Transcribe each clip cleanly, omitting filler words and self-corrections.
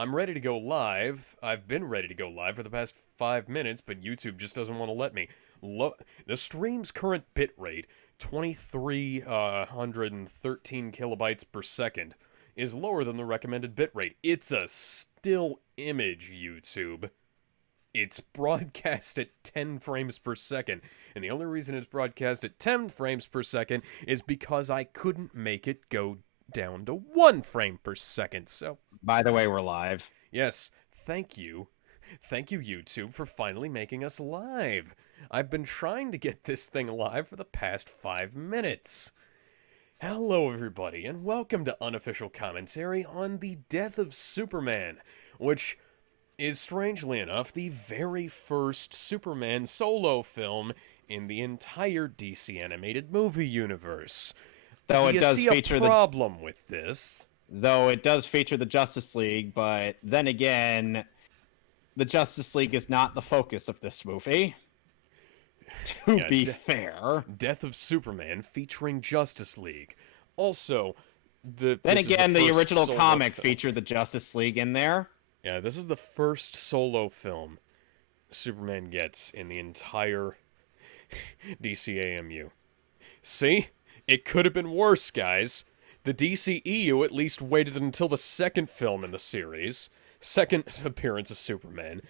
I'm ready to go live. I've been ready to go live for the past 5 minutes, but YouTube just doesn't want to let me. The stream's current bitrate, 2313 kilobytes per second, is lower than the recommended bitrate. It's a still image, YouTube. It's broadcast at 10 frames per second, and the only reason it's broadcast at 10 frames per second is because I couldn't make it go down to 1 frame per second. So, By the way, we're live. yes, thank you. Thank you, YouTube, for finally making us live. I've been trying to get this thing live for the past 5 minutes. Hello, everybody, and welcome to Unofficial Commentary on the Death of Superman, which is, strangely enough, the very first Superman solo film in the entire DC animated movie universe. Though Do it you does see feature a problem with this? the Justice League, but then again, the Justice League is not the focus of this movie. To Yeah, be fair. Death of Superman featuring Justice League. Also, Then this is again, the first original solo comic film. featured the Justice League in there. Yeah, this is the first solo film Superman gets in the entire DCAMU. See? It could have been worse, guys. The DCEU at least waited until the second film in the series, second appearance of Superman.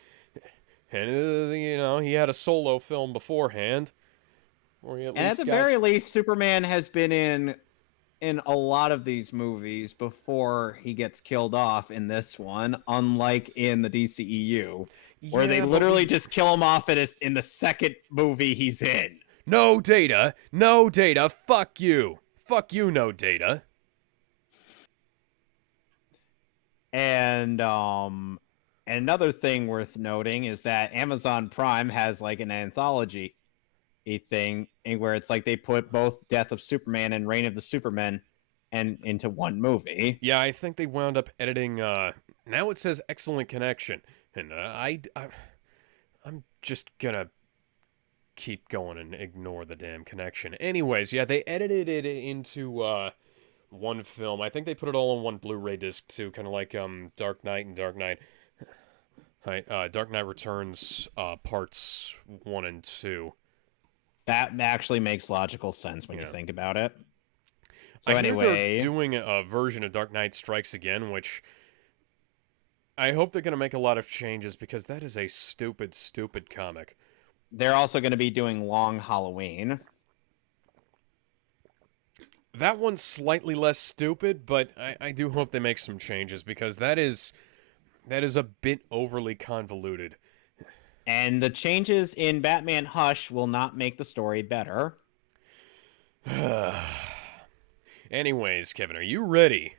And, he had a solo film beforehand. Or he And at the very least, Superman has been in a lot of these movies before he gets killed off in this one, unlike in the DCEU, where they literally just kill him off in the second movie he's in. No data, fuck you. Fuck you, no data. And another thing worth noting is that Amazon Prime has like an anthology thing where it's like they put both Death of Superman and Reign of the Supermen and into one movie. Yeah, I think they wound up editing, now it says excellent connection. And I'm just gonna keep going and ignore the damn connection. Anyways, yeah, they edited it into, one film. I think they put it all on one Blu-ray disc too, kind of like, Dark Knight and Dark Knight Returns, parts 1 and 2. That actually makes logical sense when you think about it. So I hear anyway, they're doing a version of Dark Knight Strikes Again, which I hope they're going to make a lot of changes because that is a stupid, stupid comic. they're also going to be doing Long Halloween. That one's slightly less stupid, but I do hope they make some changes because that is a bit overly convoluted. And the changes in Batman Hush will not make the story better. Anyways, Kevin, are you ready?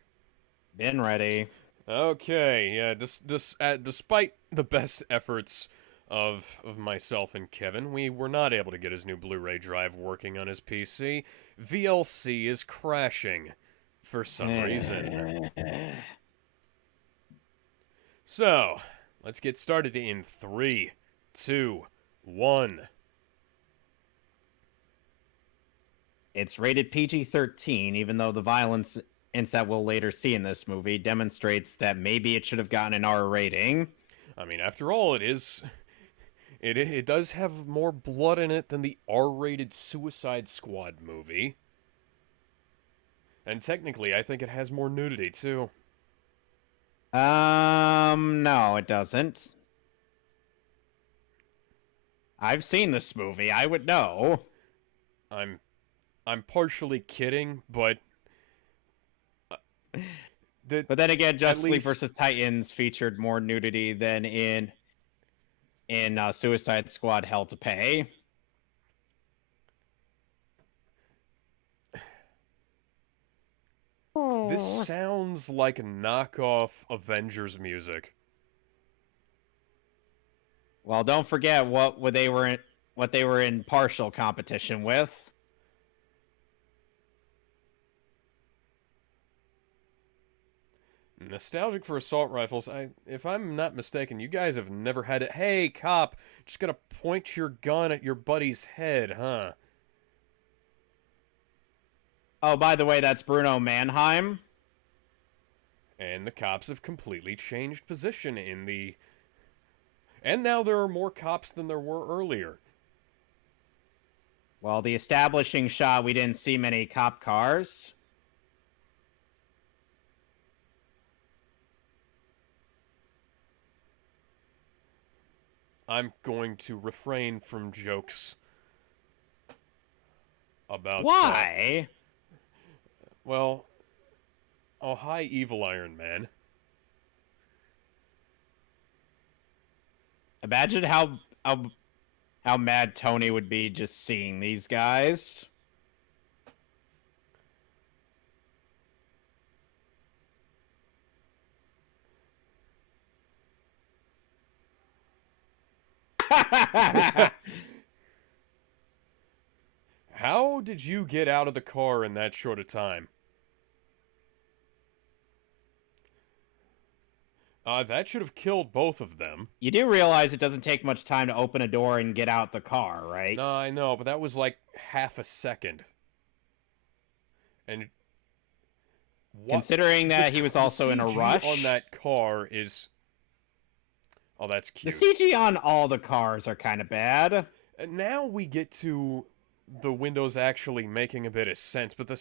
Been ready. Okay, yeah, despite the best efforts of myself and Kevin, we were not able to get his new Blu-ray drive working on his PC. VLC is crashing for some reason. So, let's get started in 3, 2, 1. It's rated PG-13, even though the violence that we'll later see in this movie demonstrates that maybe it should have gotten an R rating. I mean, after all, it does have more blood in it than the R-rated Suicide Squad movie. And technically, I think it has more nudity, too. No, it doesn't. I've seen this movie. I would know. I'm partially kidding, but But then again, Justice League least- vs. Titans featured more nudity than in Suicide Squad: Hell to Pay. This sounds like knockoff Avengers music. Well, don't forget what they were in partial competition with. Nostalgic for assault rifles. If I'm not mistaken, you guys have never had it. Hey, cop, just gonna point your gun at your buddy's head, huh? Oh, by the way, that's Bruno Mannheim. And the cops have completely changed position in the... And now there are more cops than there were earlier. Well, the establishing shot, we didn't see many cop cars. I'm going to refrain from jokes about... Why? Well... Oh, hi, evil Iron Man. Imagine how mad Tony would be just seeing these guys. How did you get out of the car in that short a time? That should have killed both of them. You do realize it doesn't take much time to open a door and get out the car, right? No, I know, but that was like half a second. And considering that he was also in a rush. On that car is... Oh, that's cute. The CG on all the cars are kind of bad. And now we get to the windows actually making a bit of sense, but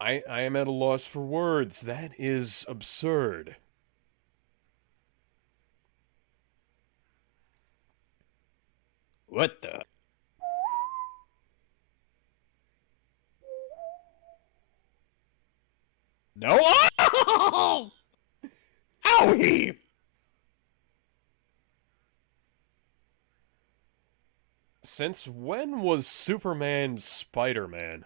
I am at a loss for words. That is absurd. What the? No! Oh! Owie! Since when was Superman Spider-Man?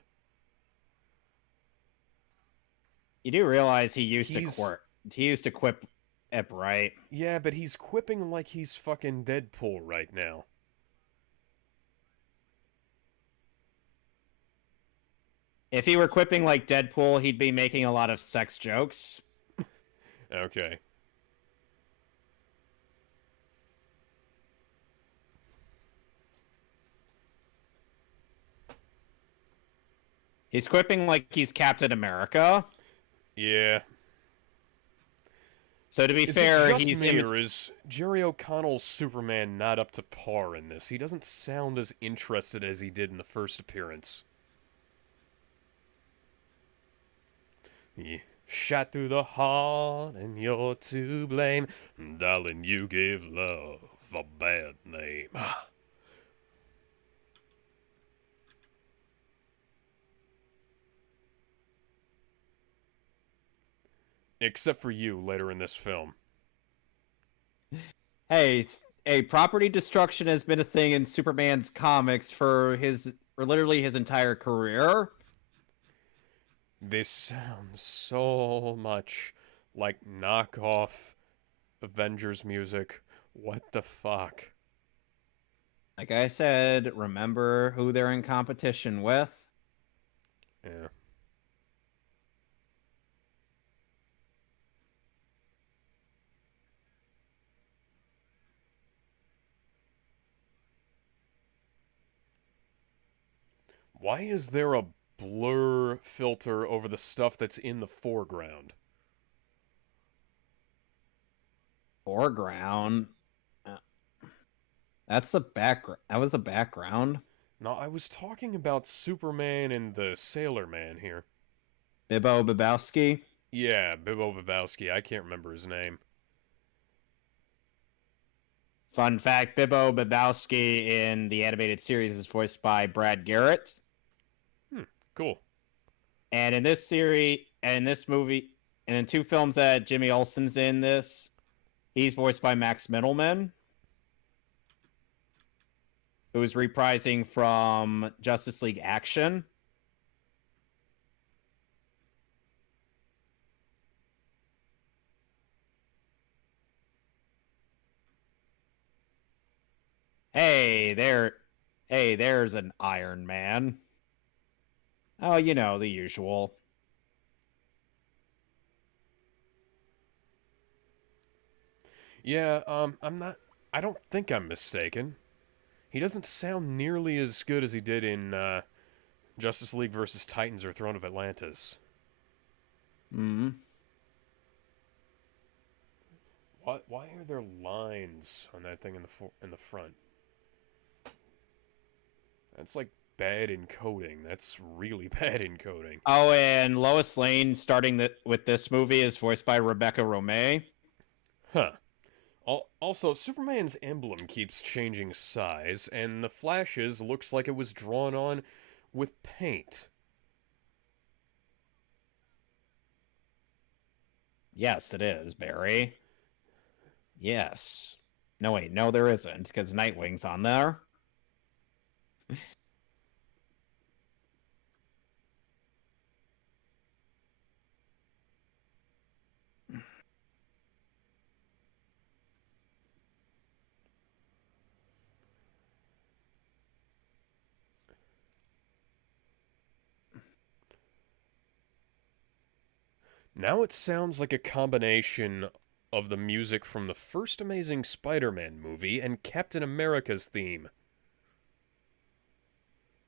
You do realize he used to quip Ep, right? Yeah, but he's quipping like he's fucking Deadpool right now. If he were quipping like Deadpool, he'd be making a lot of sex jokes. Okay. He's quipping like he's Captain America. Yeah. So to be fair, he's or is Jerry O'Connell's Superman not up to par in this? He doesn't sound as interested as he did in the first appearance. Yeah. Shot through the heart and you're to blame. Darling, you gave love a bad name. Except for you later in this film. Hey, property destruction has been a thing in Superman's comics for literally his entire career. This sounds so much like knockoff Avengers music. What the fuck? Like I said, remember who they're in competition with. Yeah. Why is there a blur filter over the stuff that's in the foreground? Foreground? That's the background. That was the background. No, I was talking about Superman and the Sailor Man here. Bibbo Babowski? Yeah, Bibbo Babowski. I can't remember his name. Fun fact, Bibbo Babowski in the animated series is voiced by Brad Garrett. Cool. And in this series, and in this movie, and in two films that Jimmy Olsen's in this, he's voiced by Max Middleman, who is reprising from Justice League Action. Hey, there's an Iron Man. Oh, you know, the usual. Yeah, I don't think I'm mistaken. He doesn't sound nearly as good as he did in, Justice League versus Titans or Throne of Atlantis. Hmm. Why are there lines on that thing in the front? That's like bad encoding. That's really bad encoding. Oh, and Lois Lane, with this movie, is voiced by Rebecca Romijn. Huh. Also, Superman's emblem keeps changing size, and the Flash's looks like it was drawn on with paint. Yes, it is, Barry. Yes. No, wait, no, there isn't, because Nightwing's on there. Now it sounds like a combination of the music from the first Amazing Spider-Man movie and Captain America's theme.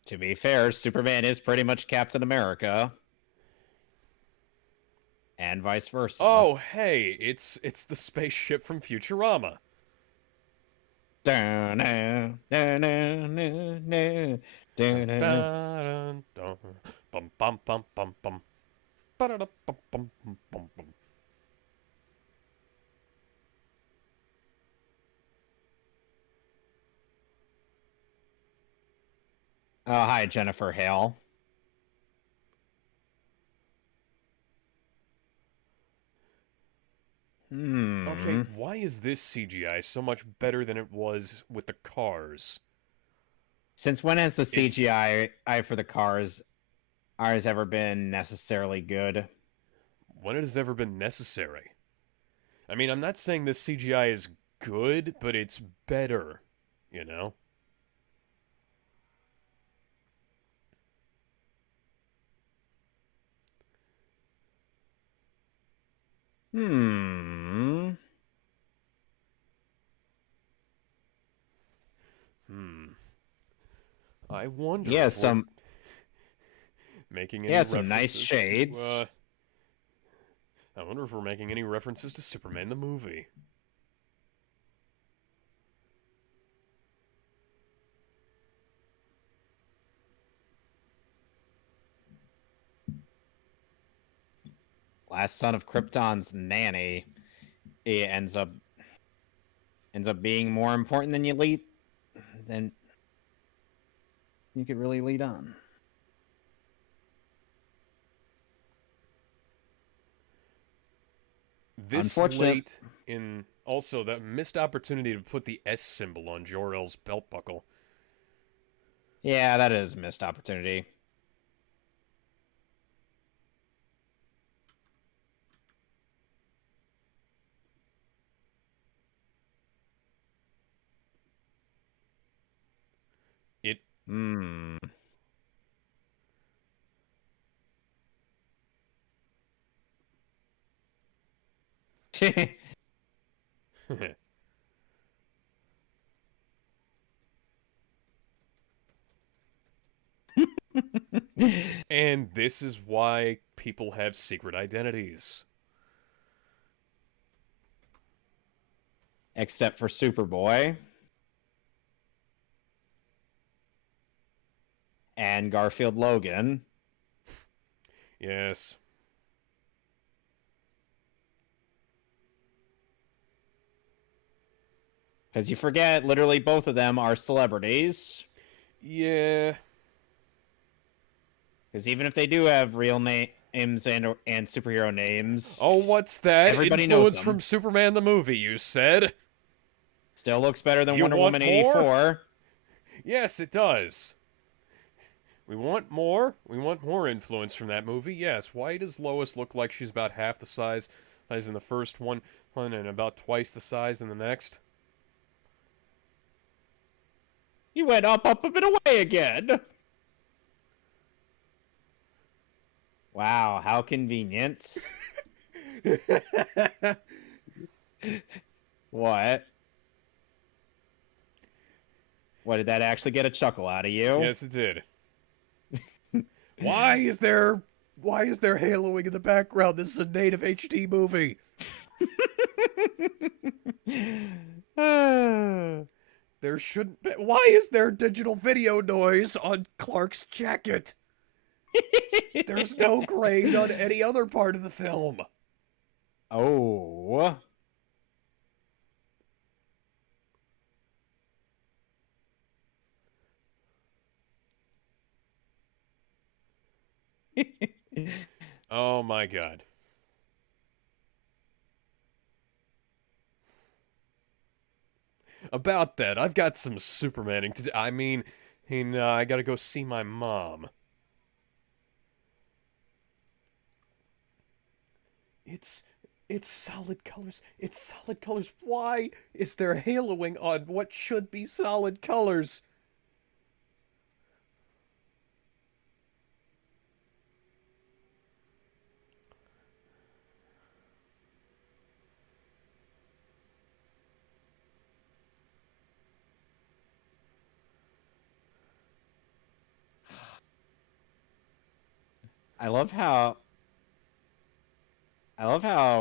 To be fair, Superman is pretty much Captain America. And vice versa. Oh, hey, it's the spaceship from Futurama. Bum bum bum bum bum. Ba-da-da-bum-bum-bum-bum. Oh, hi, Jennifer Hale. Okay, why is this CGI so much better than it was with the cars? Since when has the CGI for the cars ever been necessarily good? When it has ever been necessary. I mean, I'm not saying this CGI is good, but it's better, you know? Hmm. I wonder Yeah, if we're making any some nice references shades. I wonder if we're making any references to Superman the movie. Last son of Krypton's nanny, he ends up being more important than than you could really lead on. This late in also that missed opportunity to put the S symbol on Jor-El's belt buckle. Yeah, that is a missed opportunity. It And this is why people have secret identities. Except for Superboy. And Garfield Logan. Yes. Because you forget, literally both of them are celebrities. Yeah. Because even if they do have real names and superhero names... Oh, what's that? Everybody Influence knows them. from Superman the movie, you said? Still looks better than Wonder Woman 84. Yes, it does. We want more. We want more influence from that movie. Yes. Why does Lois look like she's about half the size as in the first one and about twice the size in the next? You went up, and away again. Wow, how convenient. What? What, did that actually get a chuckle out of you? Yes, it did. Why is there haloing in the background? This is a native HD movie. There shouldn't be. Why is there digital video noise on Clark's jacket? There's no grain on any other part of the film. Oh. Oh my god. About that, I've got some Supermaning to do. I gotta go see my mom. It's it's solid colors. It's solid colors. Why is there haloing on what should be solid colors? I love how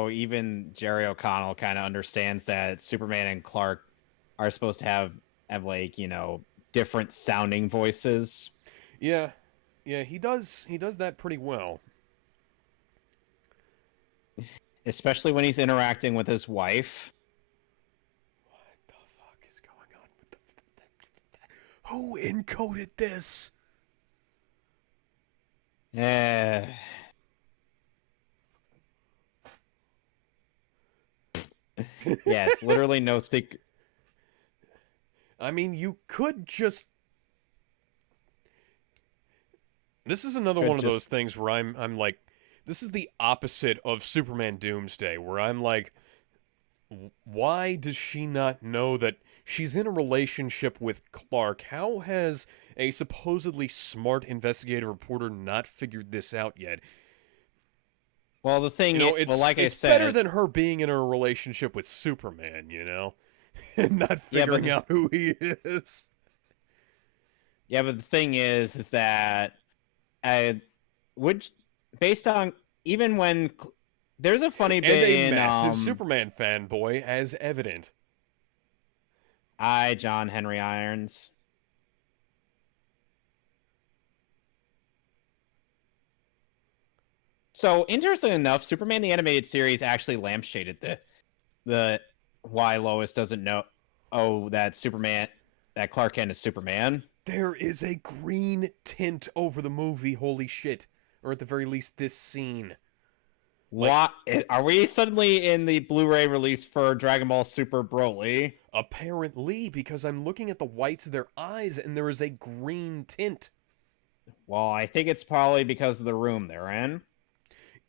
even Jerry O'Connell kind of understands that Superman and Clark are supposed to have like, different sounding voices. Yeah. Yeah, he does that pretty well. Especially when he's interacting with his wife. What the fuck is going on with Who encoded this? Yeah. Yeah, it's literally no secret. I mean, you could just. This is another one of those things where I'm like, this is the opposite of Superman Doomsday, where I'm like, why does she not know that she's in a relationship with Clark? How has a supposedly smart investigative reporter not figured this out yet? Well, the thing, It's like I said, better than her being in a relationship with Superman, and not figuring out who he is. Yeah, but the thing is that based on even when there's a funny bit and a in massive Superman fanboy, as evident. John Henry Irons. So interesting enough, Superman the Animated Series actually lampshaded the why Lois doesn't know that Clark Kent is Superman. There is a green tint over the movie, holy shit. Or at the very least, this scene. What? Are we suddenly in the Blu-ray release for Dragon Ball Super Broly? Apparently, because I'm looking at the whites of their eyes and there is a green tint. Well, I think it's probably because of the room they're in.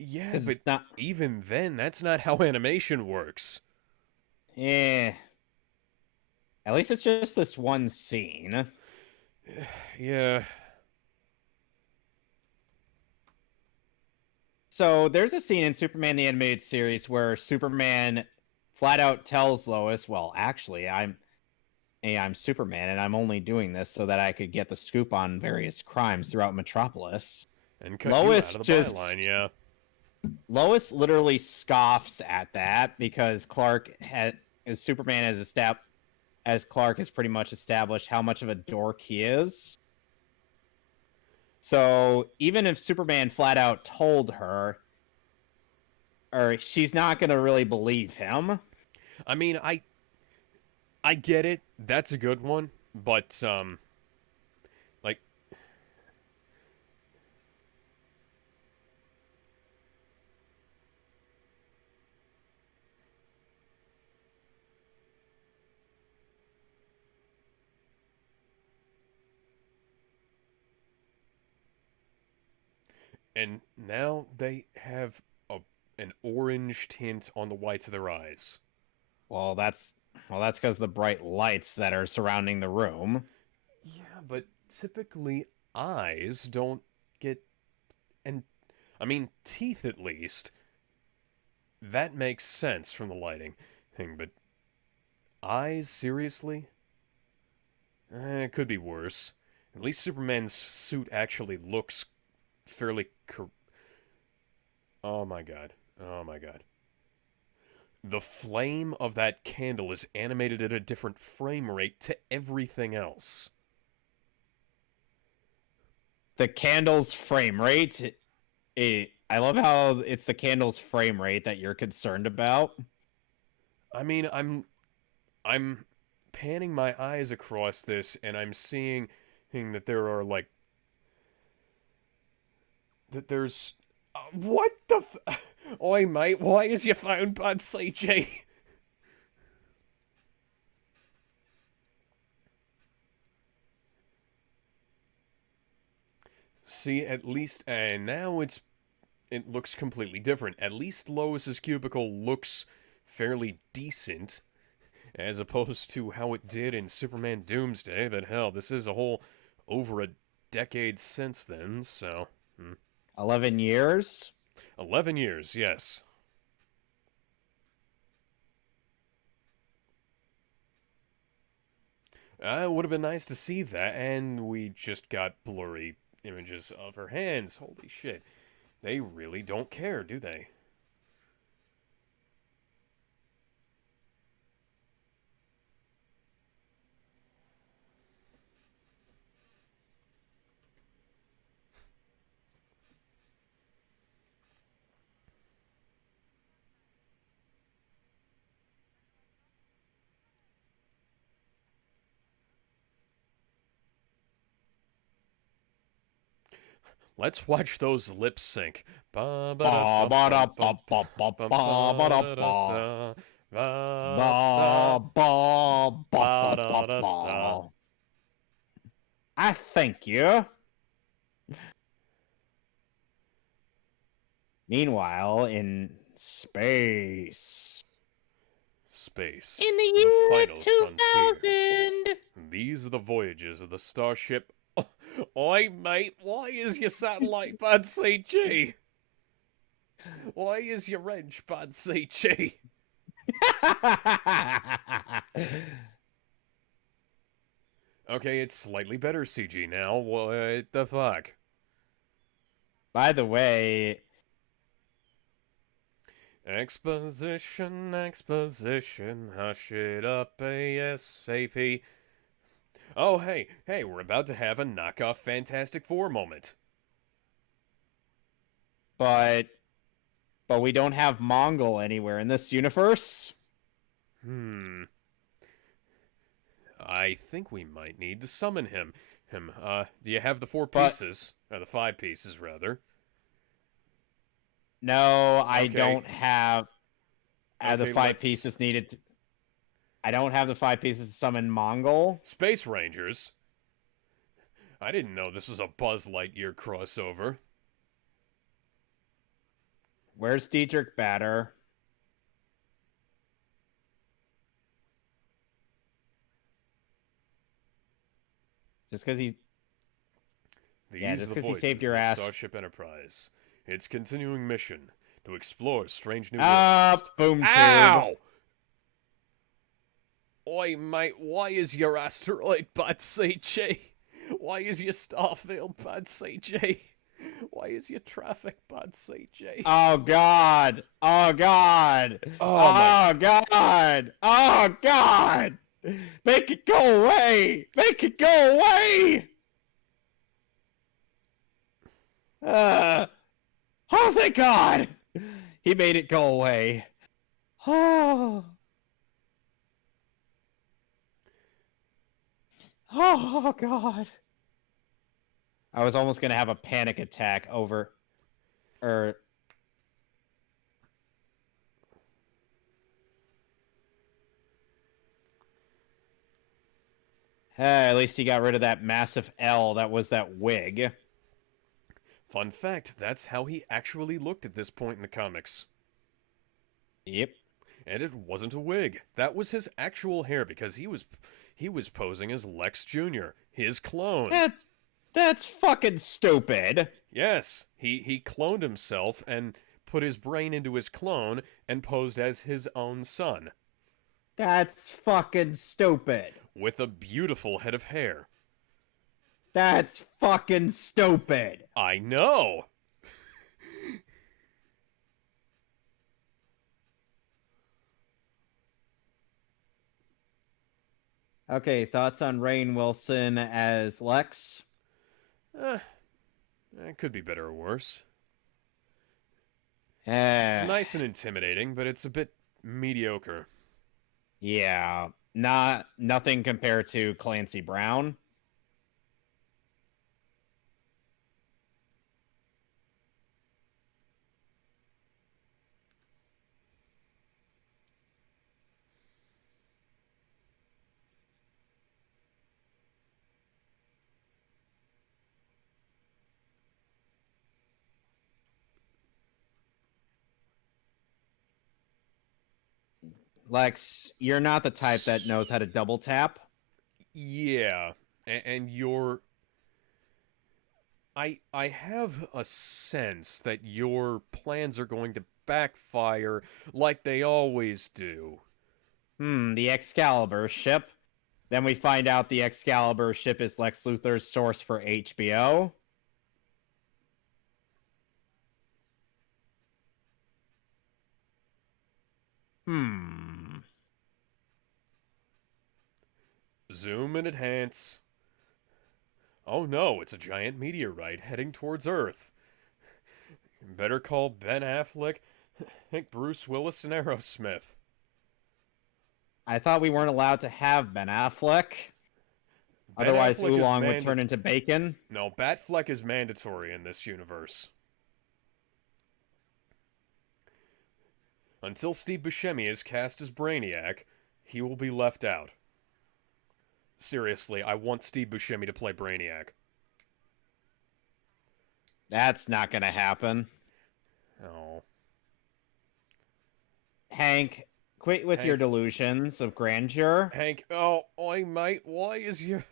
Yeah, but even then, that's not how animation works. Yeah. At least it's just this one scene. Yeah. So there's a scene in Superman the Animated Series where Superman flat out tells Lois, well, actually, I'm Superman, and I'm only doing this so that I could get the scoop on various crimes throughout Metropolis. And cut Lois you out of the byline, yeah. Lois literally scoffs at that because Superman as Clark has pretty much established how much of a dork he is. So even if Superman flat out told her, or she's not going to really believe him. I mean, I get it. That's a good one, but like and now they have an orange tint on the whites of their eyes. Well, that's because of the bright lights that are surrounding the room. Yeah, but typically eyes don't get, and I mean teeth at least. That makes sense from the lighting thing, but eyes, seriously? It could be worse. At least Superman's suit actually looks fairly. Oh my god. Oh my god. The flame of that candle is animated at a different frame rate to everything else. The candle's frame rate. I love how it's the candle's frame rate that you're concerned about. I mean, I'm panning my eyes across this, and I'm seeing that there are like that there's what the oi mate, why is your phone bad, CG? See, at least, and now it looks completely different. At least Lois's cubicle looks fairly decent, as opposed to how it did in Superman Doomsday. But hell, this is a whole over a decade since then, so 11 years. 11 years, yes. It would have been nice to see that, and we just got blurry images of her hands. Holy shit. They really don't care, do they? Let's watch those lips sync. I thank you. Meanwhile, in space. In the year final 2000. These are the voyages of the starship. Oi, mate, why is your satellite bad, CG? Why is your wrench bad, CG? Okay, it's slightly better CG now. What the fuck? By the way, Exposition, hush it up ASAP. Oh, hey, we're about to have a knockoff Fantastic Four moment. but we don't have Mongol anywhere in this universe. I think we might need to summon him. Do you have the 4 pieces? Or the 5 pieces, rather. No, I Okay. don't have the Okay, 5 pieces needed. I don't have the 5 pieces to summon Mongol. Space Rangers. I didn't know this was a Buzz Lightyear crossover. Where's Diedrich Bader? Just because he's... These just are the 'cause he voyages saved your of the ass. Starship Enterprise. Its continuing mission to explore strange new Ah, worlds. boom tube. Ow! Oi, mate, why is your asteroid bad, CG? Why is your starfield bad, CG? Why is your traffic bad, CG? Oh god! Oh god! Oh, my- god! Oh god! Make it go away! Make it go away! Oh, thank God! He made it go away. Oh. Oh god. I was almost gonna have a panic attack over at least he got rid of that massive L that was that wig. Fun fact, that's how he actually looked at this point in the comics. Yep. And it wasn't a wig. That was his actual hair because he was posing as Lex Jr., his clone. That's fucking stupid. Yes, he cloned himself and put his brain into his clone and posed as his own son. That's fucking stupid. With a beautiful head of hair. That's fucking stupid. I know. Okay, thoughts on Rainn Wilson as Lex? Eh, it could be better or worse. It's Eh, nice and intimidating, but it's a bit mediocre. yeah, nothing compared to Clancy Brown. Lex, you're not the type that knows how to double tap. Yeah, and you're. I have a sense that your plans are going to backfire like they always do. The Excalibur ship. Then we find out the Excalibur ship is Lex Luthor's source for HBO. Zoom and enhance. Oh no, it's a giant meteorite heading towards Earth. Better call Ben Affleck, Bruce Willis, and Aerosmith. I thought we weren't allowed to have Ben Affleck. Ben Otherwise, Affleck is Oolong would turn into bacon. No, Batfleck is mandatory in this universe. Until Steve Buscemi is cast as Brainiac, he will be left out. Seriously, I want Steve Buscemi to play Brainiac. That's not going to happen. Oh. Hank, quit with your delusions of grandeur. Hank, oh, oi, mate, why is your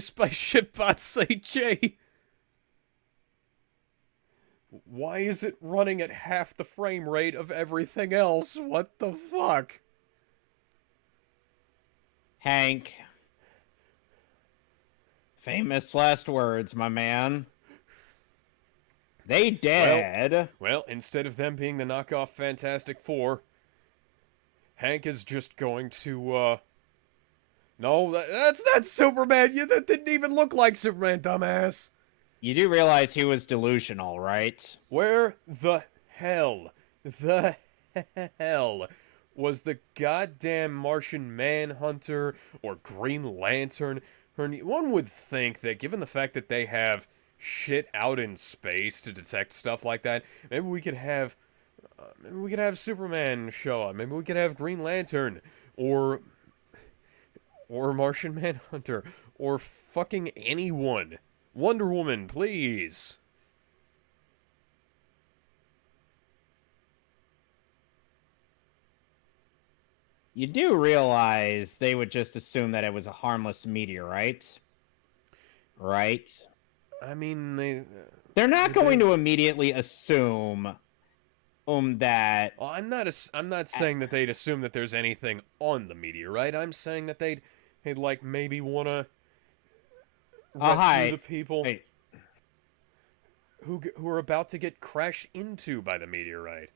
spaceship about CG? Why is it running at half the frame rate of everything else? What the fuck? Hank. Famous last words, my man. They dead. Well, instead of them being the knockoff Fantastic Four, Hank is just going to, No, that's not Superman! That didn't even look like Superman, dumbass! You do realize he was delusional, right? Where the hell was the goddamn Martian Manhunter or Green Lantern? One would think that given the fact that they have shit out in space to detect stuff like that, maybe we could have Superman show up. Maybe we could have Green Lantern or Martian Manhunter or fucking anyone. Wonder Woman, please. You do realize they would just assume that it was a harmless meteorite, right? I mean, they're not going to immediately assume that. Well, I'm not saying that they'd assume that there's anything on the meteorite. I'm saying that they'd like maybe want to rescue the people who are about to get crashed into by the meteorite.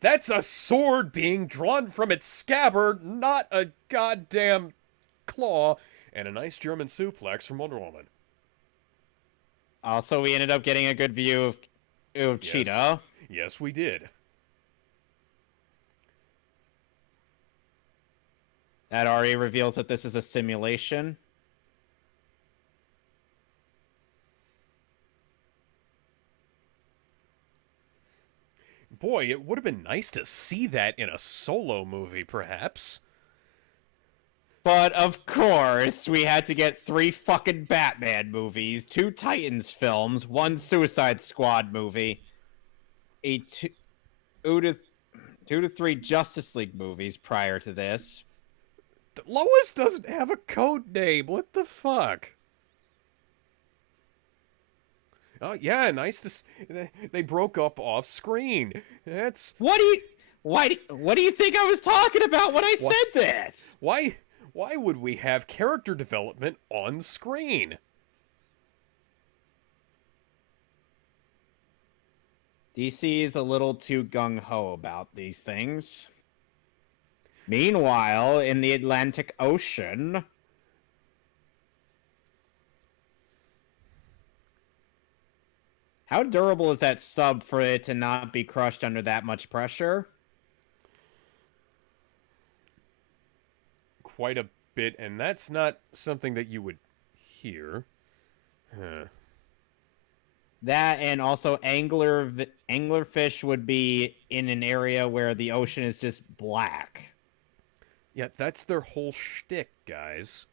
That's a sword being drawn from its scabbard, not a goddamn claw, and a nice German suplex from Wonder Woman. Also, we ended up getting a good view of Cheetah. Yes, we did. That already reveals that this is a simulation. Boy, it would have been nice to see that in a solo movie, perhaps. But of course, we had to get 3 fucking Batman movies, 2 Titans films, 1 Suicide Squad movie, a 2 to 3 Justice League movies prior to this. Lois doesn't have a code name. What the fuck? Oh yeah, nice to. They broke up off screen. That's What do you think I was talking about when I what. said this? Why? Why would we have character development on screen? DC is a little too gung-ho about these things. Meanwhile, in the Atlantic Ocean, how durable is that sub for it to not be crushed under that much pressure? Quite a bit, and that's not something that you would hear. Huh. That and also anglerfish would be in an area where the ocean is just black. Yeah, that's their whole shtick, guys.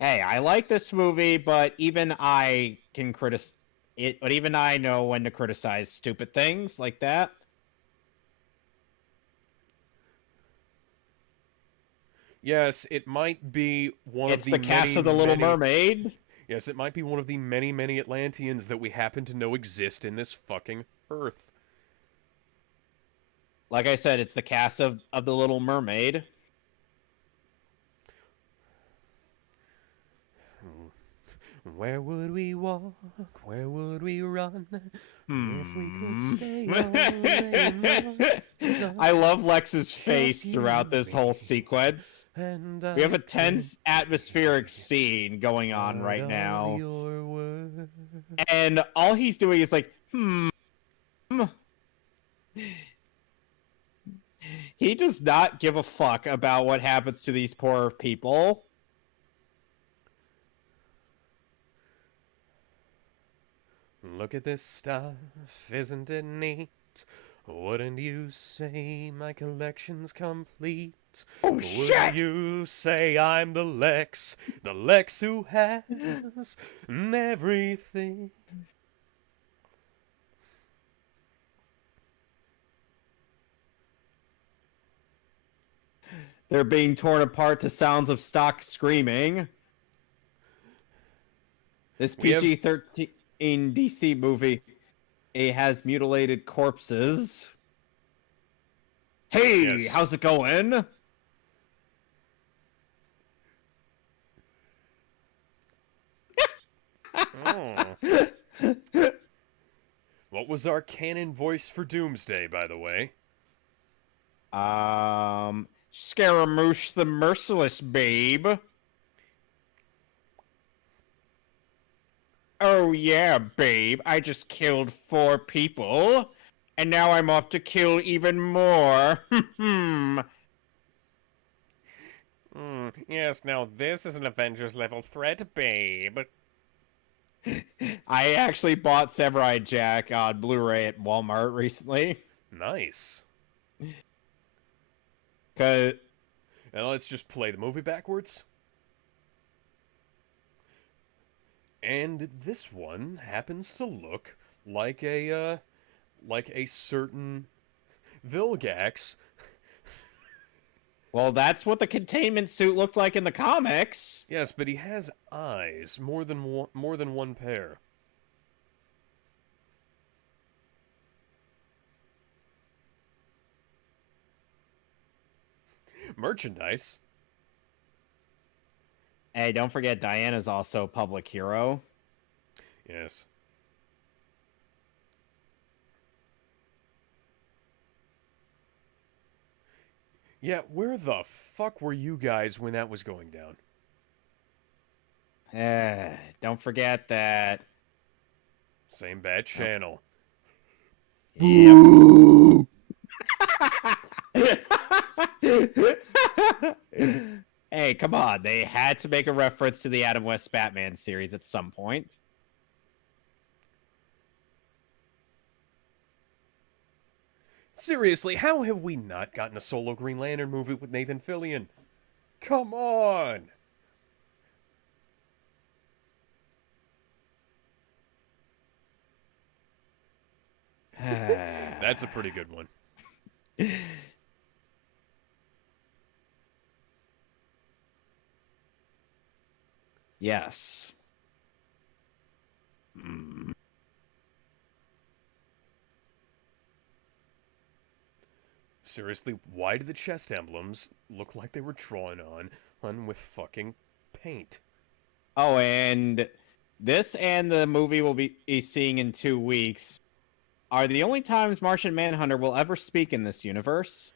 Hey, I like this movie, but even I can criticize it. But even I know when to criticize stupid things like that. Yes, it might be one It's of the the cast many, of The Little many. Mermaid. Yes, it might be one of the many, many Atlanteans that we happen to know exist in this fucking Earth. Like I said, it's the cast of The Little Mermaid. Where would we walk? Where would we run? If we could stay away. I love Lex's face throughout this whole sequence. And We have a tense atmospheric scene going on right now. And all he's doing is like, He does not give a fuck about what happens to these poor people. Look at this stuff, isn't it neat? Wouldn't you say my collection's complete? Oh, Wouldn't shit! you say I'm the Lex who has everything? They're being torn apart to sounds of stock screaming. This PG-13 DC movie, it has mutilated corpses. Hey, Yes. how's it going? Oh. What was our canon voice for Doomsday, by the way? Scaramouche the Merciless, babe. Oh yeah, babe, I just killed 4 people, and now I'm off to kill even more. Yes, now this is an Avengers-level threat, babe. I actually bought Samurai Jack on Blu-ray at Walmart recently. Nice. Cause And let's just play the movie backwards. And this one happens to look like a certain Vilgax. well, that's what the containment suit looked like in the comics. Yes, but he has eyes, more than one pair. Merchandise. Hey, don't forget Diana's also a public hero. Yes. Yeah, where the fuck were you guys when that was going down? Don't forget that. Same bad channel. Yep. Hey, come on. They had to make a reference to the Adam West Batman series at some point. Seriously, how have we not gotten a solo Green Lantern movie with Nathan Fillion? Come on! That's a pretty good one. Yes. Seriously, why do the chest emblems look like they were drawn on with fucking paint? Oh, and this and the movie we'll be seeing in 2 weeks are the only times Martian Manhunter will ever speak in this universe.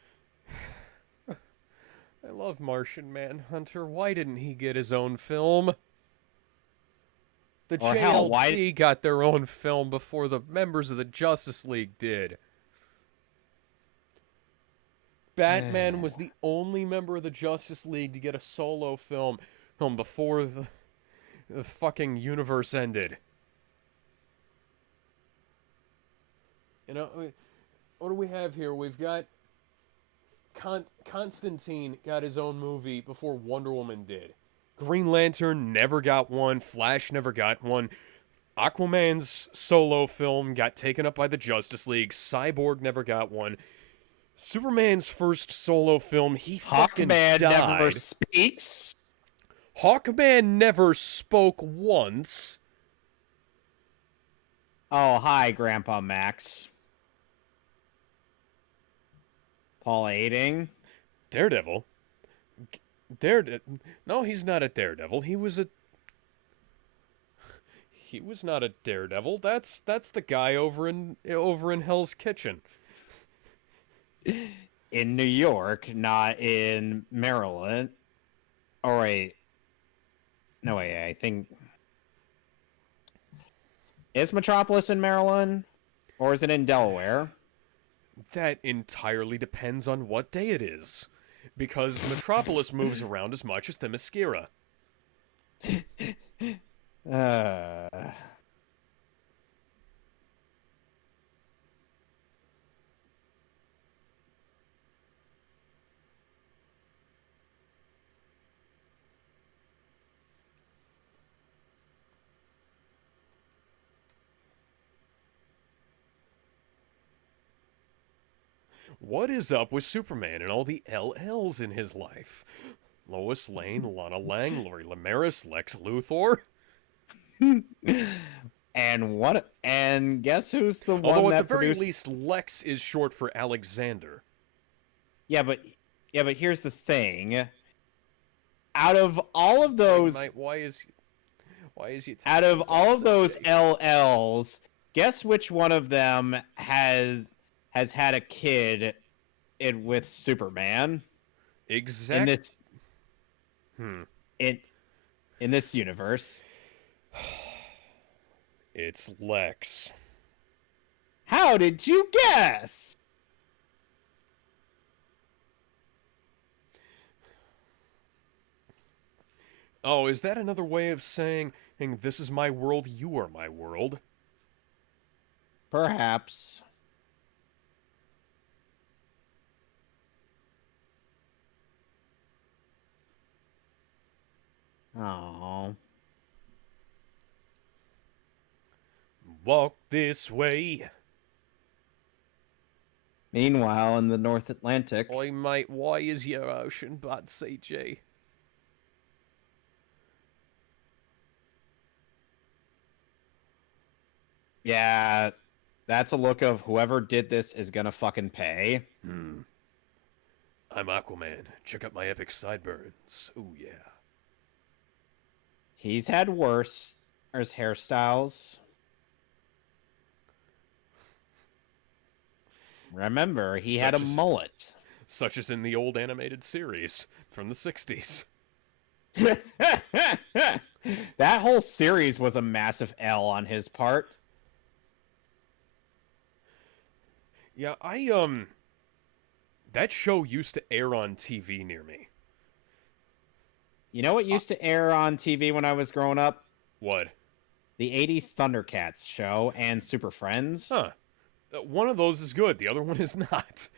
I love Martian Manhunter. Why didn't he get his own film? The Or hell, why? JLG got their own film before the members of the Justice League did. Batman was the only member of the Justice League to get a solo film before the fucking universe ended. You know, what do we have here? We've got Constantine got his own movie before Wonder Woman did. Green Lantern never got one. Flash never got one. Aquaman's solo film got taken up by the Justice League. Cyborg never got one. Superman's first solo film, he fucking died. Hawkman never speaks. Hawkman never spoke once. Oh, hi, Grandpa Max. Paul Aiding. Daredevil. No, he's not a Daredevil. He was not a Daredevil. That's the guy over in Hell's Kitchen. In New York, not in Maryland. Oh, wait. No, wait, I think... Is Metropolis in Maryland? Or is it in Delaware? That entirely depends on what day it is. Because Metropolis moves around as much as Themyscira. What is up with Superman and all the LLs in his life? Lois Lane, Lana Lang, Lori Lemaris, Lex Luthor. And guess who's the one Although that at the very produced... least, Lex is short for Alexander. Yeah, but here's the thing. Out of all of those, why is you? out of all of those LLs, guess which one of them has had a kid with Superman? Exactly. In this universe. It's Lex. How did you guess? Oh, is that another way of saying, this is my world, you are my world? Perhaps. Oh. Walk this way. Meanwhile, in the North Atlantic... Oi, mate, why is your ocean bud CG? Yeah, that's a look of whoever did this is gonna fucking pay. I'm Aquaman. Check out my epic sideburns. Ooh, yeah. He's had worse. There's hairstyles. Remember, he had a mullet. Such as in the old animated series from the 60s. That whole series was a massive L on his part. Yeah, that show used to air on TV near me. You know what used to air on TV when I was growing up? What? The 80s Thundercats show and Super Friends. Huh. One of those is good, the other one is not.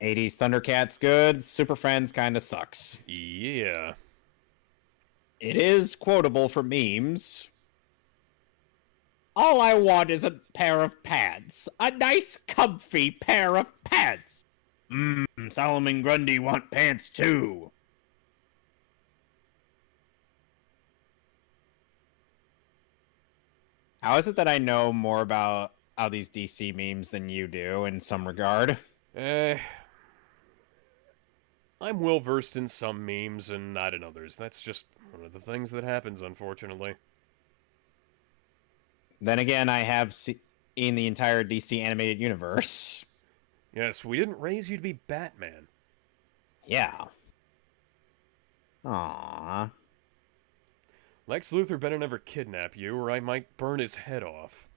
80s Thundercats good, Super Friends kind of sucks. Yeah. It is quotable for memes. All I want is a pair of pants. A nice, comfy pair of pants. Solomon Grundy want pants too. How is it that I know more about all these DC memes than you do in some regard? I'm well versed in some memes and not in others. That's just one of the things that happens, unfortunately. Then again, I have seen the entire DC animated universe. Yes, we didn't raise you to be Batman. Yeah. Aww. Lex Luthor better never kidnap you, or I might burn his head off.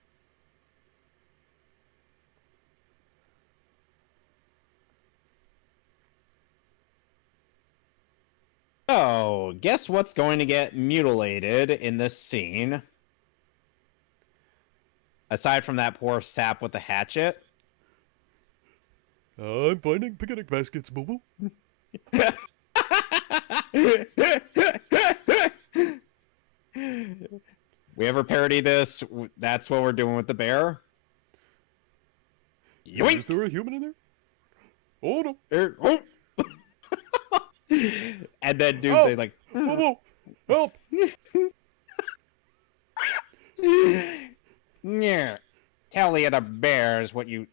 Oh, guess what's going to get mutilated in this scene? Aside from that poor sap with the hatchet. I'm finding picnic baskets, Boo. We ever parody this? That's what we're doing with the bear. Is there a human in there? Oh no! Oh. And then dude says like, Whoa, help! Yeah. Tell the other bears what you.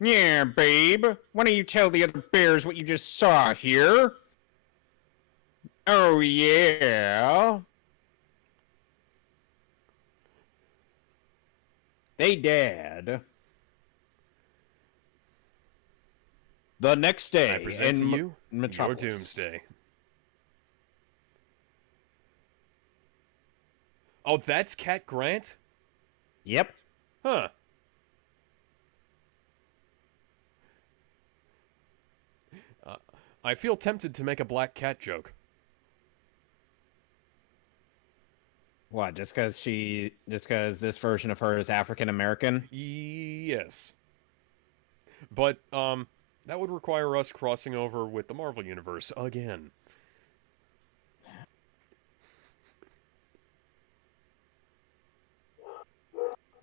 Yeah, babe. Why don't you tell the other bears what you just saw here? Oh, yeah. They dead. The next day I present to you your Metropolis. doomsday. Oh, that's Cat Grant? Yep. Huh. I feel tempted to make a black cat joke. What? Just because this version of her is African American? Yes. But, that would require us crossing over with the Marvel Universe again.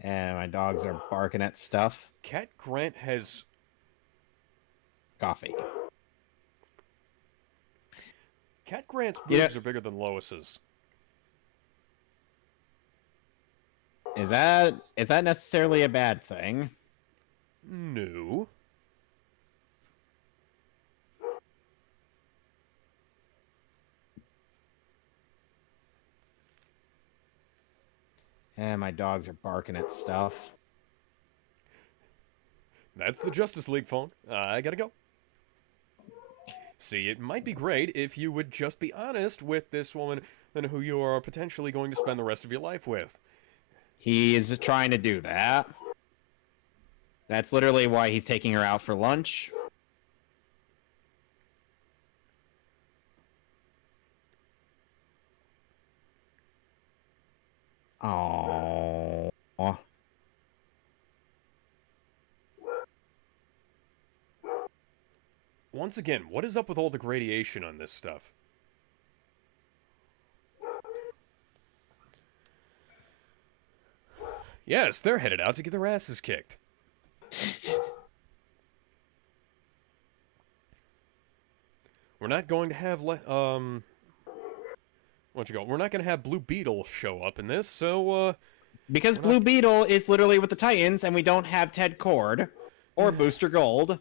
And my dogs are barking at stuff. Cat Grant has... Coffee. Cat Grant's boobs are bigger than Lois's. Is that necessarily a bad thing? No. And my dogs are barking at stuff. That's the Justice League phone. I gotta go. See, it might be great if you would just be honest with this woman and who you are potentially going to spend the rest of your life with. He is trying to do that. That's literally why he's taking her out for lunch. Oh. Once again, what is up with all the gradation on this stuff? Yes, they're headed out to get their asses kicked. We're not going to have We're not going to have Blue Beetle show up in this, so Because Blue Beetle is literally with the Titans, and we don't have Ted Cord or Booster Gold.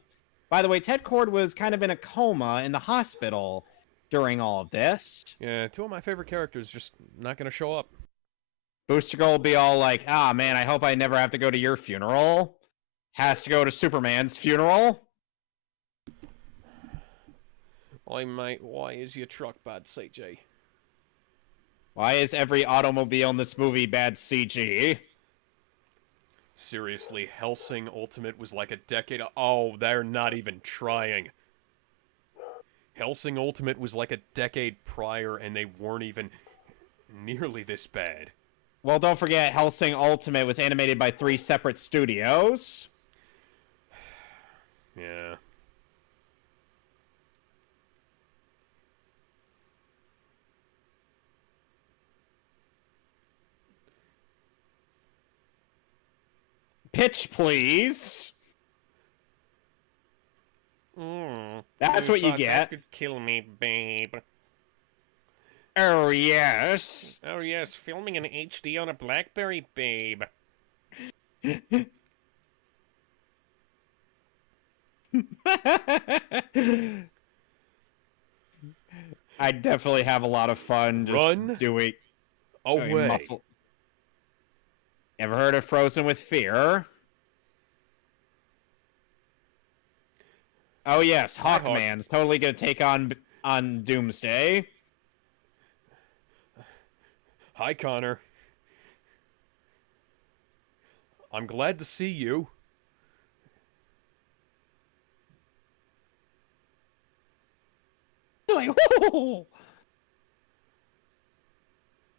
By the way, Ted Cord was kind of in a coma in the hospital during all of this. yeah, two of my favorite characters just not going to show up. Booster Gold will be all like, ah, man, I hope I never have to go to your funeral. Has to go to Superman's funeral. Oi, mate, why is your truck bad, CG? Why is every automobile in this movie bad CG? Seriously, Hellsing Ultimate was like a decade... Oh, they're not even trying. Hellsing Ultimate was like a decade prior, and they weren't even nearly this bad. Well, don't forget, Hellsing Ultimate was animated by 3 separate studios. Yeah. Pitch, please. Mm, That's what you thought get. That could kill me, babe. Oh, yes. Oh yes, filming in HD on a BlackBerry, babe. I definitely have a lot of fun just Run doing away. muffle. Ever heard of Frozen with Fear? Oh yes, Hi, Hawk. Hawkman's totally gonna take on Doomsday. Hi, Connor. I'm glad to see you. Like, whoa!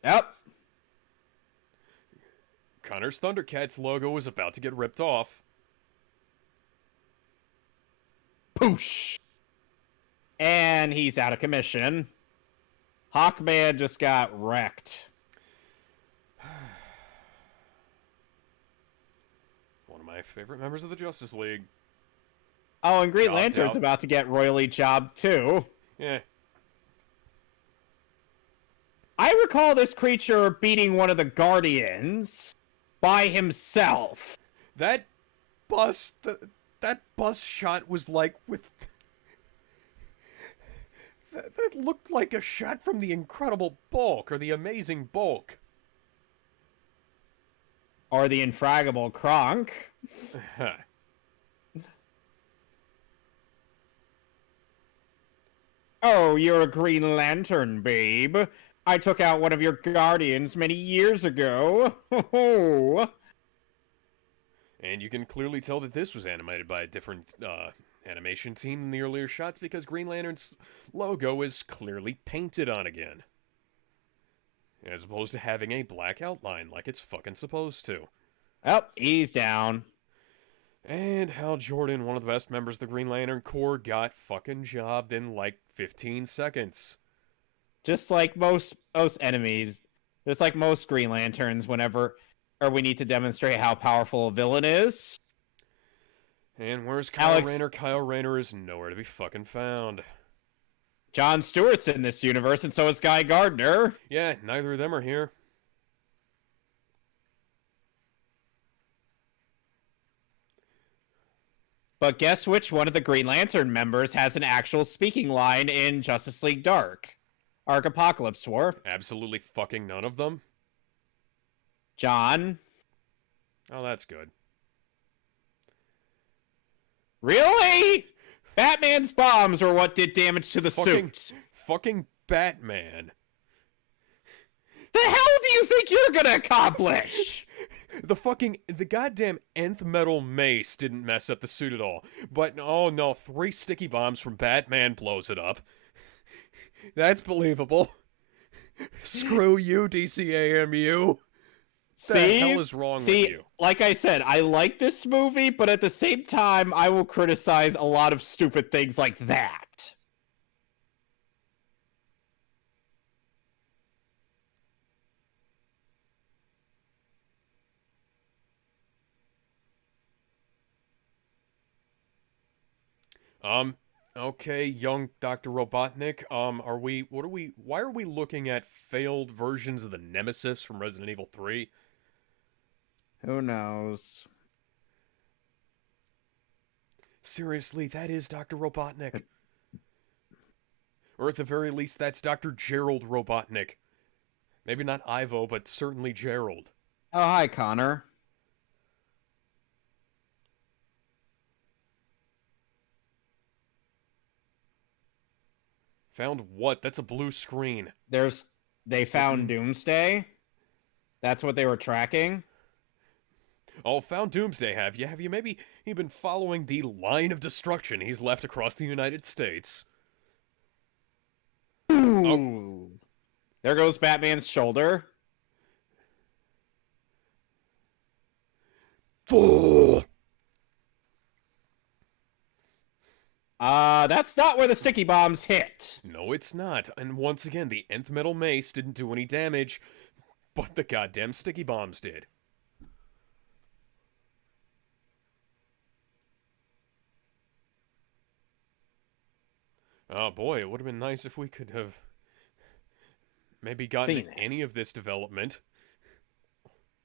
Yep. Connor's Thundercats logo is about to get ripped off. Poosh. And he's out of commission. Hawkman just got wrecked. One of my favorite members of the Justice League. Oh, and Green Jobbed Lantern's out. about to get royally jobbed too. Yeah. I recall this creature beating one of the Guardians by himself. That bus, that bus shot was like with... That looked like a shot from the Incredible Bulk, or the Amazing Bulk. Or the Infraggable Kronk. Oh, you're a Green Lantern, babe. I took out one of your Guardians many years ago. Oh. And you can clearly tell that this was animated by a different animation team than the earlier shots because Green Lantern's logo is clearly painted on again. As opposed to having a black outline like it's fucking supposed to. Oh, he's down. And Hal Jordan, one of the best members of the Green Lantern Corps, got fucking jobbed in like 15 seconds. Just like most enemies, just like most Green Lanterns, whenever we need to demonstrate how powerful a villain is. And where's Kyle Alex- Rayner? Kyle Rayner is nowhere to be fucking found. John Stewart's in this universe, and so is Guy Gardner. Yeah, neither of them are here. But guess which one of the Green Lantern members has an actual speaking line in Justice League Dark? Arc Apocalypse War. Absolutely fucking none of them. John. Oh, that's good. Really? Batman's bombs were what did damage to the suit. Fucking Batman. The hell do you think you're gonna accomplish? The goddamn nth metal mace didn't mess up the suit at all. But, oh no, 3 sticky bombs from Batman blows it up. That's believable. Screw you, DCAMU. See? The hell is wrong with you? Like I said, I like this movie, but at the same time, I will criticize a lot of stupid things like that. Okay, young Dr. Robotnik, why are we looking at failed versions of the Nemesis from Resident Evil 3? Who knows? Seriously, that is Dr. Robotnik. Or at the very least, that's Dr. Gerald Robotnik. Maybe not Ivo, but certainly Gerald. Oh, hi, Connor. Found what? That's a blue screen. They found Doomsday. That's what they were tracking. Oh, found Doomsday, have you? Have you maybe been following the line of destruction he's left across the United States? Ooh. Oh. There goes Batman's shoulder. Fool! That's not where the sticky bombs hit. No, it's not. And once again, the nth metal mace didn't do any damage, but the goddamn sticky bombs did. Oh boy, it would have been nice if we could have maybe gotten seen it any of this development.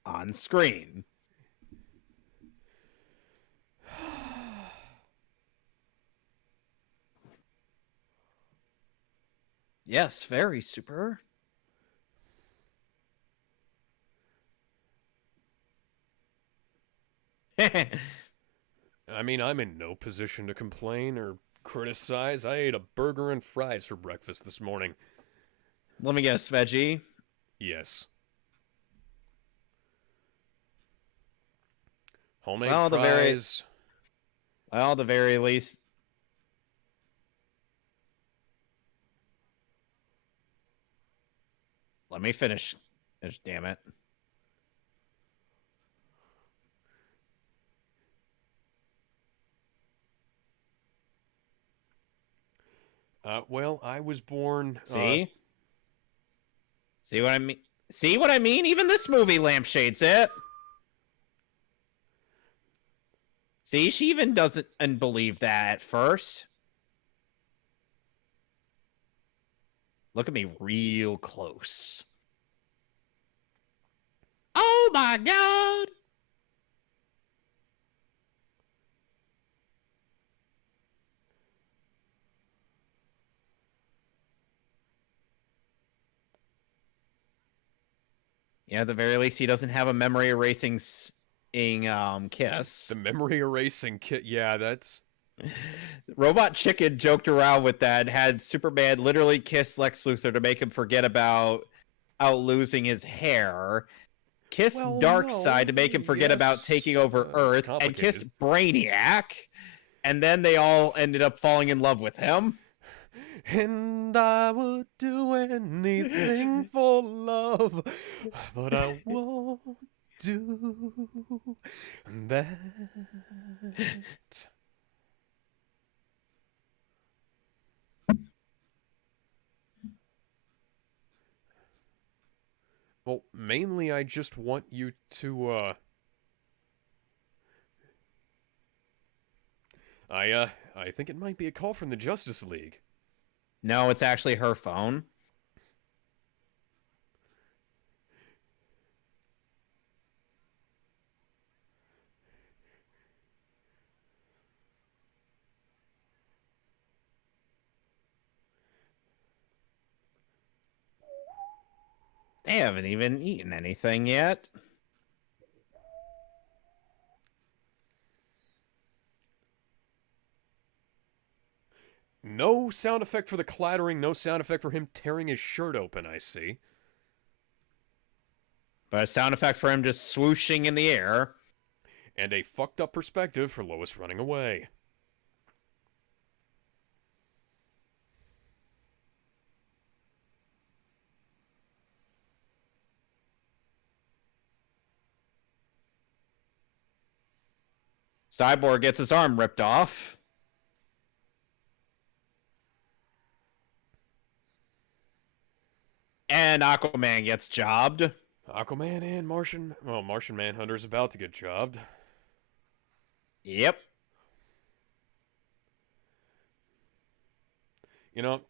on screen. Yes, very super. I mean, I'm in no position to complain or criticize. I ate a burger and fries for breakfast this morning. Let me guess, veggie. Yes. Homemade Well, fries. The very least. Let me finish. Damn it. Well, I was born. See? See what I mean? See what I mean? Even this movie lampshades it. See, she even doesn't believe that at first. Look at me real close. Oh my god! Yeah, at the very least, he doesn't have a memory erasing kiss. The memory erasing kit. Yeah, that's. Robot Chicken joked around with that, had Superman literally kiss Lex Luthor to make him forget about losing his hair, kissed Darkseid to make him forget about taking over Earth, and kissed Brainiac, and then they all ended up falling in love with him. And I would do anything for love, but I won't do that. Well, mainly I just want you to, I think it might be a call from the Justice League. No, it's actually her phone. They haven't even eaten anything yet. No sound effect for the clattering, no sound effect for him tearing his shirt open, I see. But a sound effect for him just swooshing in the air. And a fucked up perspective for Lois running away. Cyborg gets his arm ripped off. And Aquaman gets jobbed. Aquaman and Martian Manhunter's about to get jobbed. Yep. You know,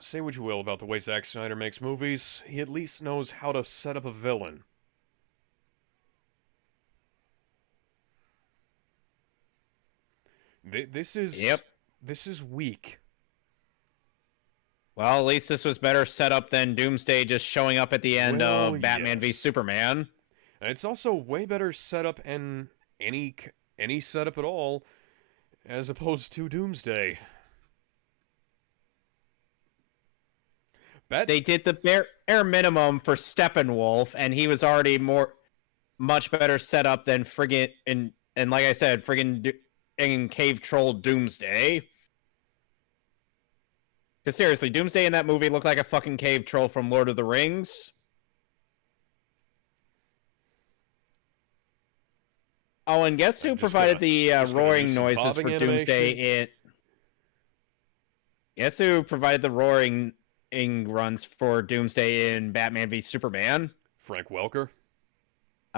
say what you will about the way Zack Snyder makes movies, he at least knows how to set up a villain. This is weak. Well, at least this was better set up than Doomsday just showing up at the end of Batman v Superman. And it's also way better setup in any setup at all, as opposed to Doomsday. They did the bare minimum for Steppenwolf, and he was already much better set up than friggin' and like I said, friggin' in Cave Troll Doomsday. Because seriously, Doomsday in that movie looked like a fucking cave troll from Lord of the Rings. Oh, and guess who provided the roaring noises for Doomsday in... Guess who provided the roaring runs for Doomsday in Batman v Superman? Frank Welker.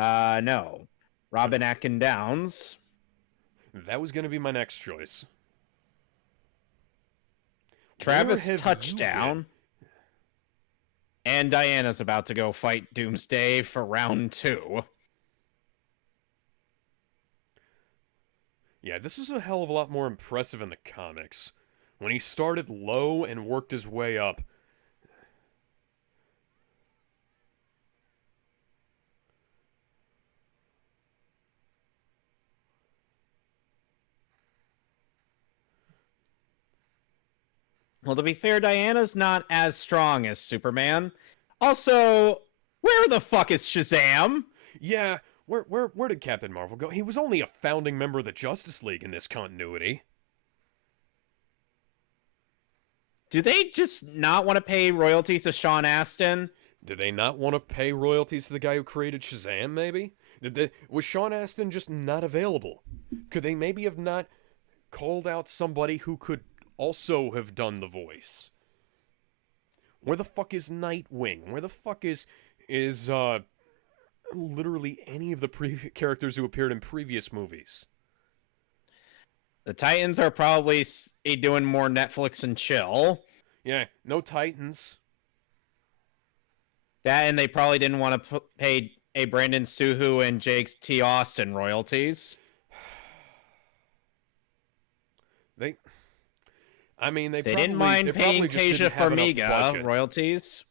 No. Robin Atkin Downs. That was going to be my next choice. Travis Where have you Touchdown. been? And Diana's about to go fight Doomsday for round 2. Yeah, this is a hell of a lot more impressive in the comics. When he started low and worked his way up. Well, to be fair, Diana's not as strong as Superman. Also, where the fuck is Shazam? Yeah, where did Captain Marvel go? He was only a founding member of the Justice League in this continuity. Do they just not want to pay royalties to Sean Astin? Did they not want to pay royalties to the guy who created Shazam, maybe? Was Sean Astin just not available? Could they maybe have not called out somebody who could also have done the voice? Where the fuck is Nightwing? Where the fuck is literally any of the characters who appeared in previous movies? The Titans are probably doing more Netflix and chill. Yeah, no Titans. That, and they probably didn't want to pay a Brandon Suhu and Jake T. Austin royalties. They didn't mind paying Tasia Farmiga royalties.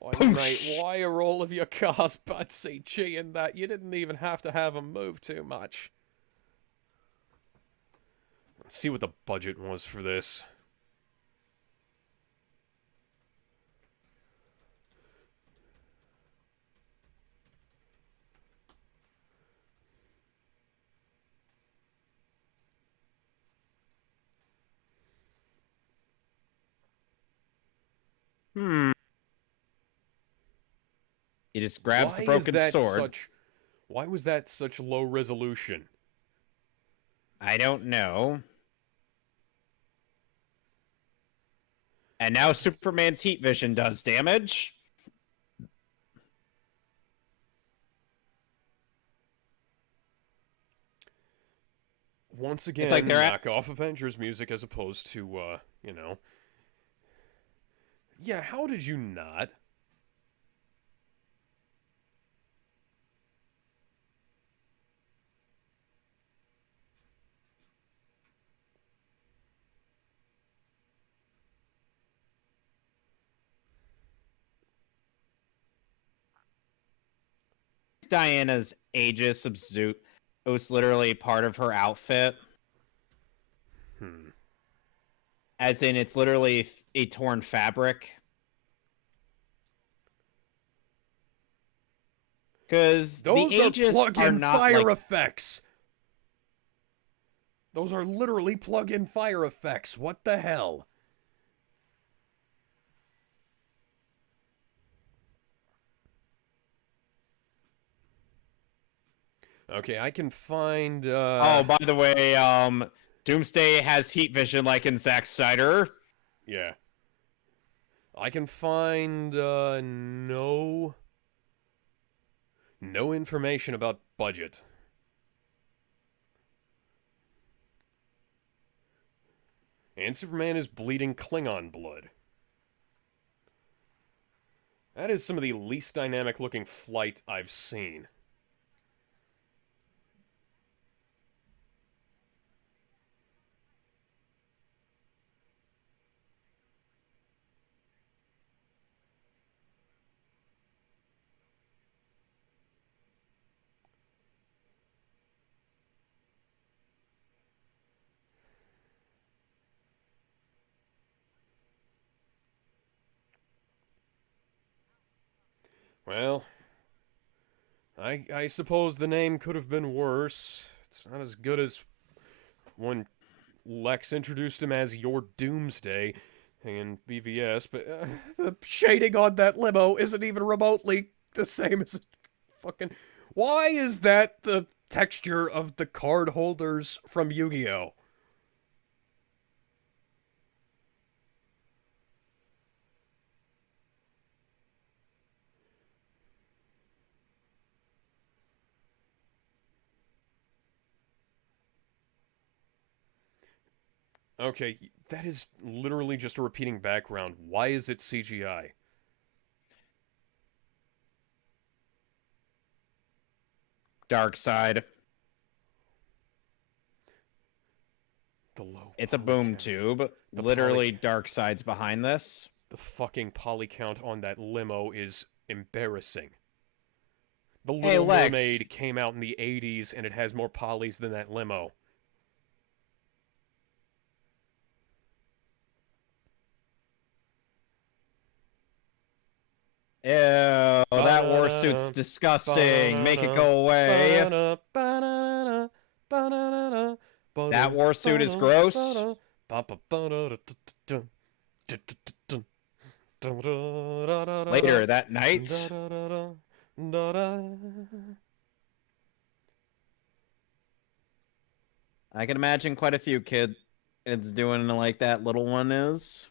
Why are all of your cars bad CG in that? You didn't even have to have them move too much. Let's see what the budget was for this. He just grabs the broken sword. Why was that such low resolution? I don't know. And now Superman's heat vision does damage. Once again, it's like they're knockoff Avengers music as opposed to, you know. Yeah, how did you not? Diana's Aegis of Zoot. It was literally part of her outfit. As in, it's literally a torn fabric. Because the Aegis are not fire effects. Those are literally plug-in fire effects. What the hell? Okay, I can find... Oh, by the way, Doomsday has heat vision like in Zack Snyder. Yeah. I can find, no information about budget. And Superman is bleeding Klingon blood. That is some of the least dynamic looking flight I've seen. Well, I suppose the name could have been worse. It's not as good as when Lex introduced him as your Doomsday in BVS, but the shading on that limo isn't even remotely the same as fucking... Why is that the texture of the card holders from Yu-Gi-Oh? Okay, that is literally just a repeating background. Why is it CGI? Dark side. The low It's a poly boom count. tube. The Literally, dark side's behind this. The fucking poly count on that limo is embarrassing. The Hey, Little Lex. Mermaid came out in the 80s and it has more polys than that limo. Ew, that warsuit's disgusting. Make it go away. That warsuit is gross. Later that night, I can imagine quite a few kids doing like that little one is.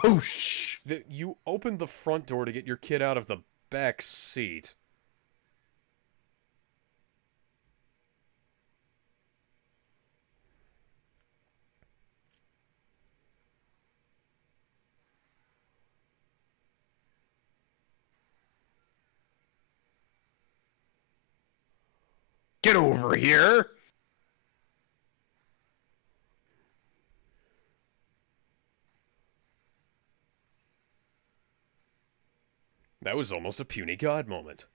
Poosh! You opened the front door to get your kid out of the back seat. Get over here! That was almost a puny god moment.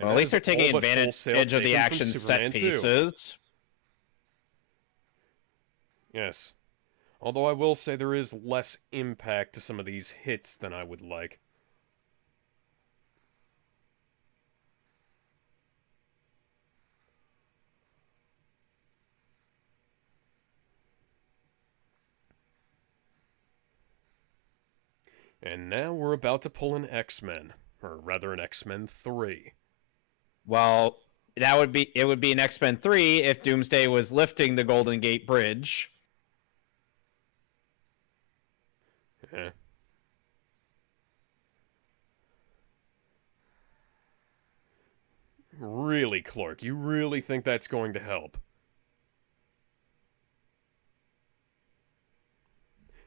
Well, at least they're taking advantage of the action set pieces. Yes. Although I will say there is less impact to some of these hits than I would like. And now we're about to pull an X-Men, or rather an X-Men 3. Well, it would be an X-Men 3 if Doomsday was lifting the Golden Gate Bridge. Yeah. Really, Clark, you really think that's going to help?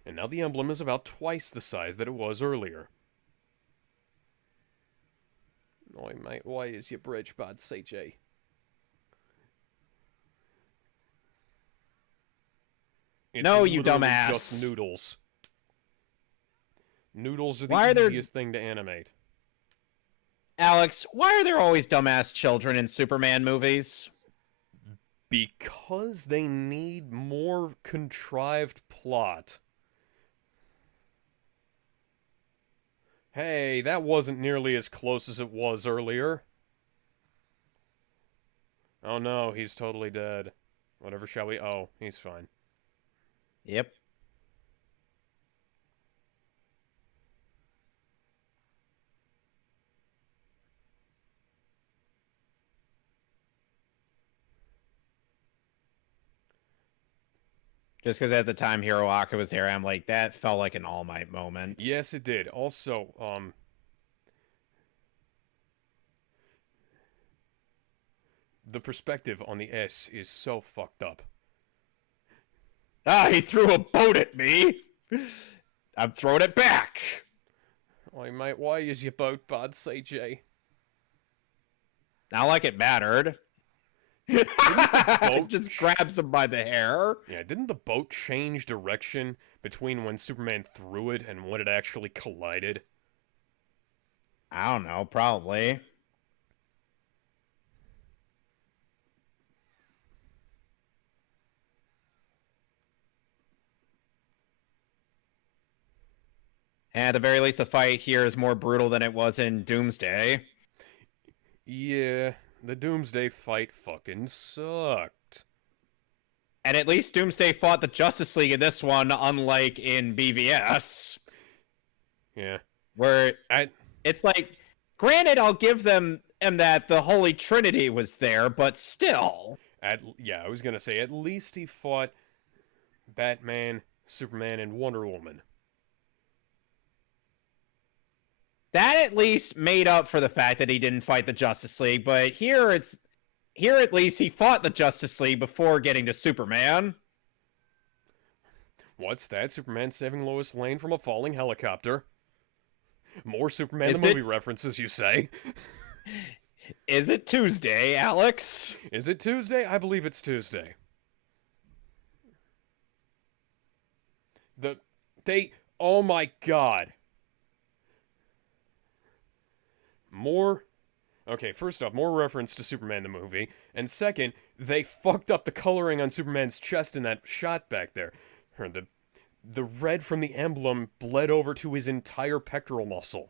And now the emblem is about twice the size that it was earlier. Oi, mate, why is your bridge bad, CJ? It's no, you literally dumbass. Just noodles. Noodles are Why the are easiest thing to animate. Alex, why are there always dumbass children in Superman movies? Because they need more contrived plot. Hey, that wasn't nearly as close as it was earlier. Oh no, he's totally dead. Whatever shall we... Oh, he's fine. Yep. Just because at the time Hiroaki was there, I'm like, that felt like an All Might moment. Yes, it did. Also, the perspective on the S is so fucked up. Ah, he threw a boat at me! I'm throwing it back! Oi, mate, why is your boat bad, CJ? Not like it mattered. boat just grabs him by the hair. Yeah, didn't the boat change direction between when Superman threw it and when it actually collided? I don't know, probably. And at the very least, the fight here is more brutal than it was in Doomsday. Yeah, the Doomsday fight fucking sucked. And at least Doomsday fought the Justice League in this one, unlike in BVS. Yeah. Where it's like, granted, I'll give them that the Holy Trinity was there, but still. Yeah, I was gonna say, at least he fought Batman, Superman and Wonder Woman. That at least made up for the fact that he didn't fight the Justice League, but here at least he fought the Justice League before getting to Superman. What's that? Superman saving Lois Lane from a falling helicopter. More Superman the movie references, you say? Is it Tuesday, Alex? Is it Tuesday? I believe it's Tuesday. Oh my god. Okay, first off, more reference to Superman the movie. And second, they fucked up the coloring on Superman's chest in that shot back there. Or the red from the emblem bled over to his entire pectoral muscle.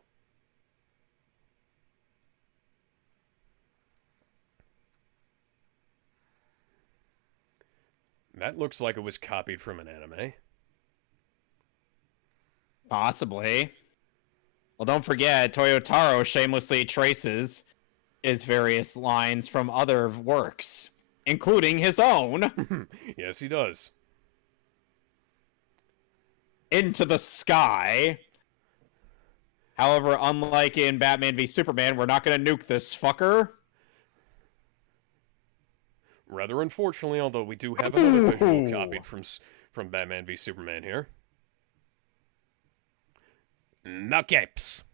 That looks like it was copied from an anime. Possibly. Well, don't forget, Toyotaro shamelessly traces his various lines from other works, including his own. Yes, he does. Into the Sky. However, unlike in Batman v Superman, we're not going to nuke this fucker. Rather unfortunately, although we do have another visual copied from Batman v Superman here. No capes.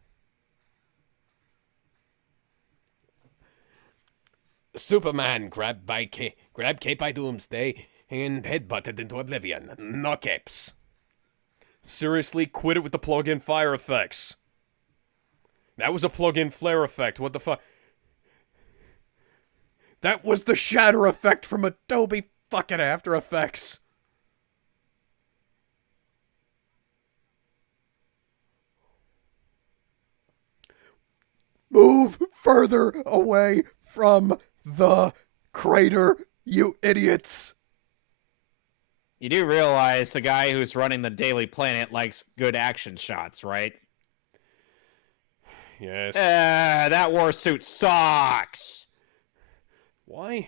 Superman grabbed Cape by Doomsday and headbutted into oblivion. No capes. Seriously, quit it with the plug-in fire effects. That was a plug-in flare effect. What the fuck? That was the shatter effect from Adobe fucking After Effects. Move further away from the crater, you idiots. You do realize the guy who's running the Daily Planet likes good action shots, right? Yes. That war suit sucks. Why?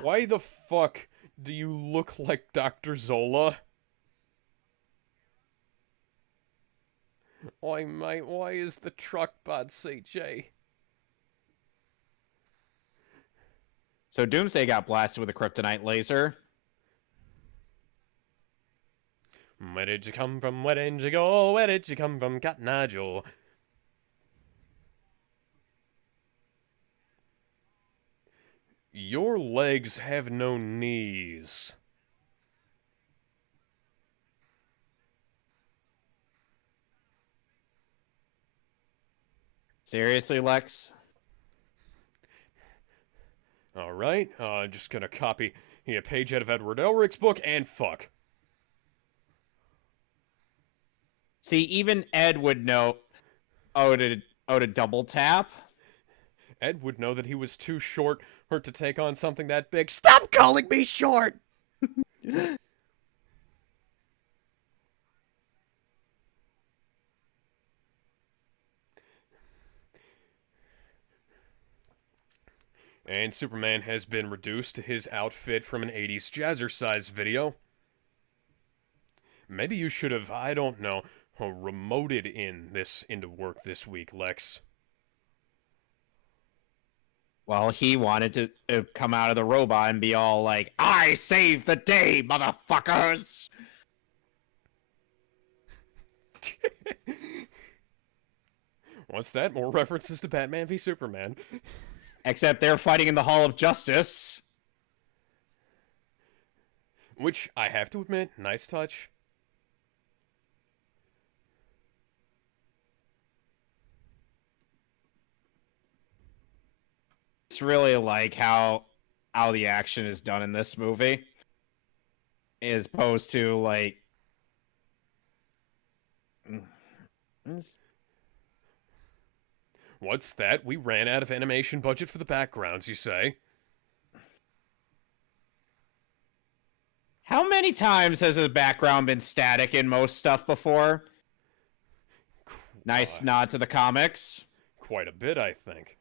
Why the fuck do you look like Dr. Zola? Why, mate, why is the truck bad CJ? So Doomsday got blasted with a kryptonite laser. Where did you come from? Where did you go? Where did you come from, Cotton Eye Joe? Your legs have no knees. Seriously, Lex? Alright, just gonna copy a page out of Edward Elric's book, and fuck. See, even Ed would know to double tap. Ed would know that he was too short to take on something that big. Stop calling me short! And Superman has been reduced to his outfit from an 80s Jazzercise video. Maybe you should have, I don't know, remoted into work this week, Lex. Well, he wanted to come out of the robot and be all like, I saved the day, motherfuckers! What's that? More references to Batman v Superman. Except they're fighting in the Hall of Justice. Which, I have to admit, nice touch. It's really like how the action is done in this movie. As opposed to, like... What's that? We ran out of animation budget for the backgrounds, you say? How many times has the background been static in most stuff before? Nice nod to the comics. Quite a bit, I think.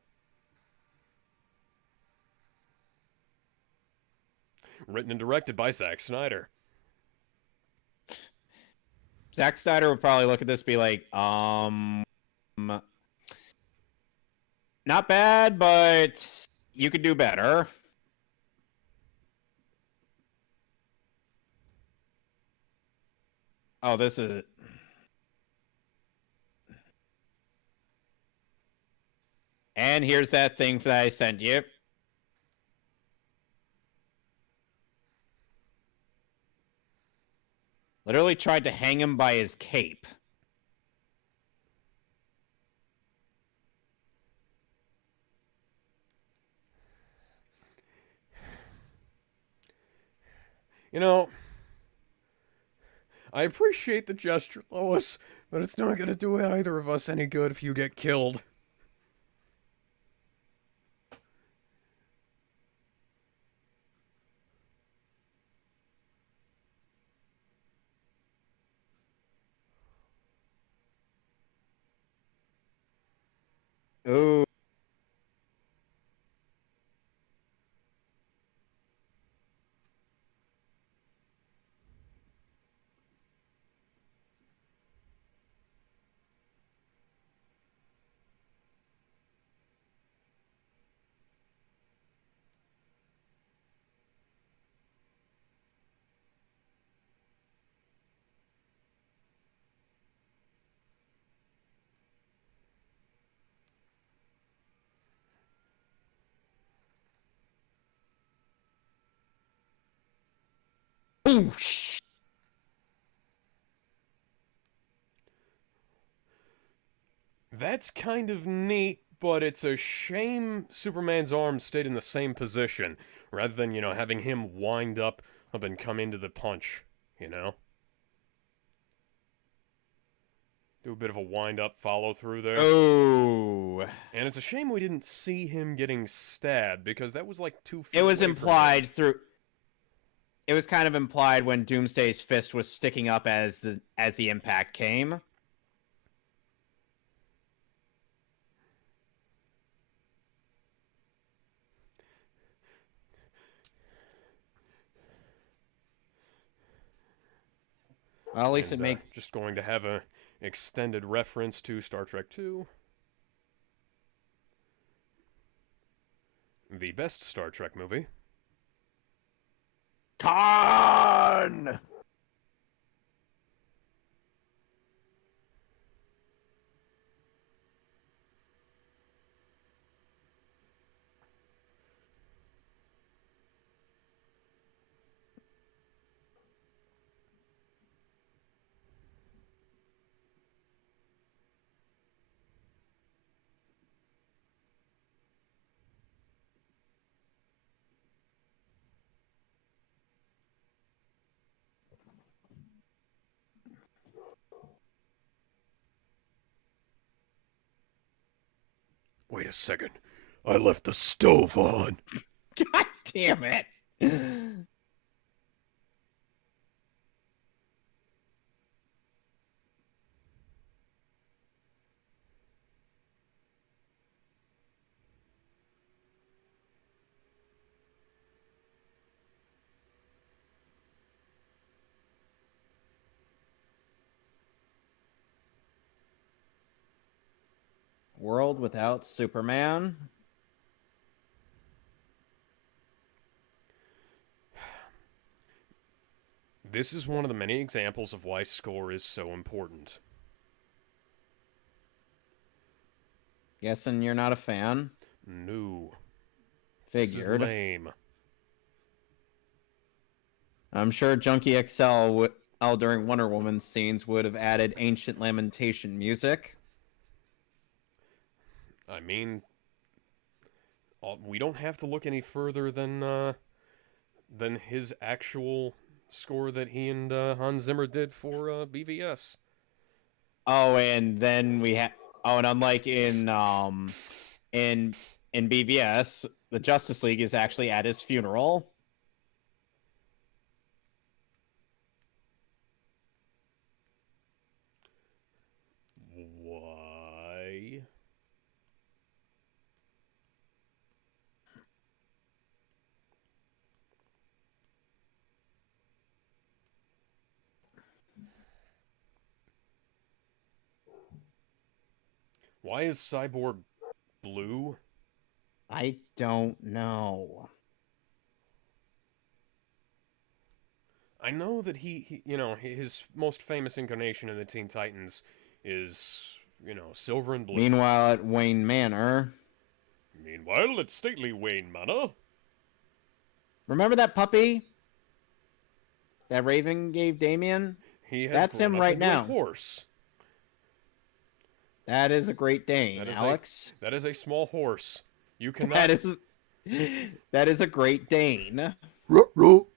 Written and directed by Zack Snyder. Zack Snyder would probably look at this and be like, not bad, but you could do better. Oh, this is... And here's that thing that I sent you. Literally tried to hang him by his cape. You know, I appreciate the gesture, Lois, but it's not gonna do either of us any good if you get killed. Ooh. Boosh. That's kind of neat, but it's a shame Superman's arm stayed in the same position, rather than, having him wind up and come into the punch, you know? Do a bit of a wind up follow through there. Oh. And it's a shame we didn't see him getting stabbed, because that was like 2 feet It was away from implied him. through... It was kind of implied when Doomsday's fist was sticking up as the impact came. Well, at least And, it makes... just going to have a extended reference to Star Trek II. The best Star Trek movie. Khan! Wait a second. I left the stove on. God damn it. World without Superman. This is one of the many examples of why score is so important. Guessing you're not a fan? No. This is Figured. lame. I'm sure Junkie XL during Wonder Woman scenes would have added Ancient Lamentation music. I mean, we don't have to look any further than his actual score that he and Hans Zimmer did for BVS. Oh, and then we have... Oh, and unlike in BVS, the Justice League is actually at his funeral. Why? Why is Cyborg blue? I don't know. I know that his most famous incarnation in the Teen Titans is, silver and blue. Meanwhile, at Wayne Manor. Meanwhile, at stately Wayne Manor. Remember that puppy that Raven gave Damien? He has That's grown him up right into a now. horse. That is a Great Dane, Alex. That is a small horse. You cannot. That is a Great Dane. Ruh-roh.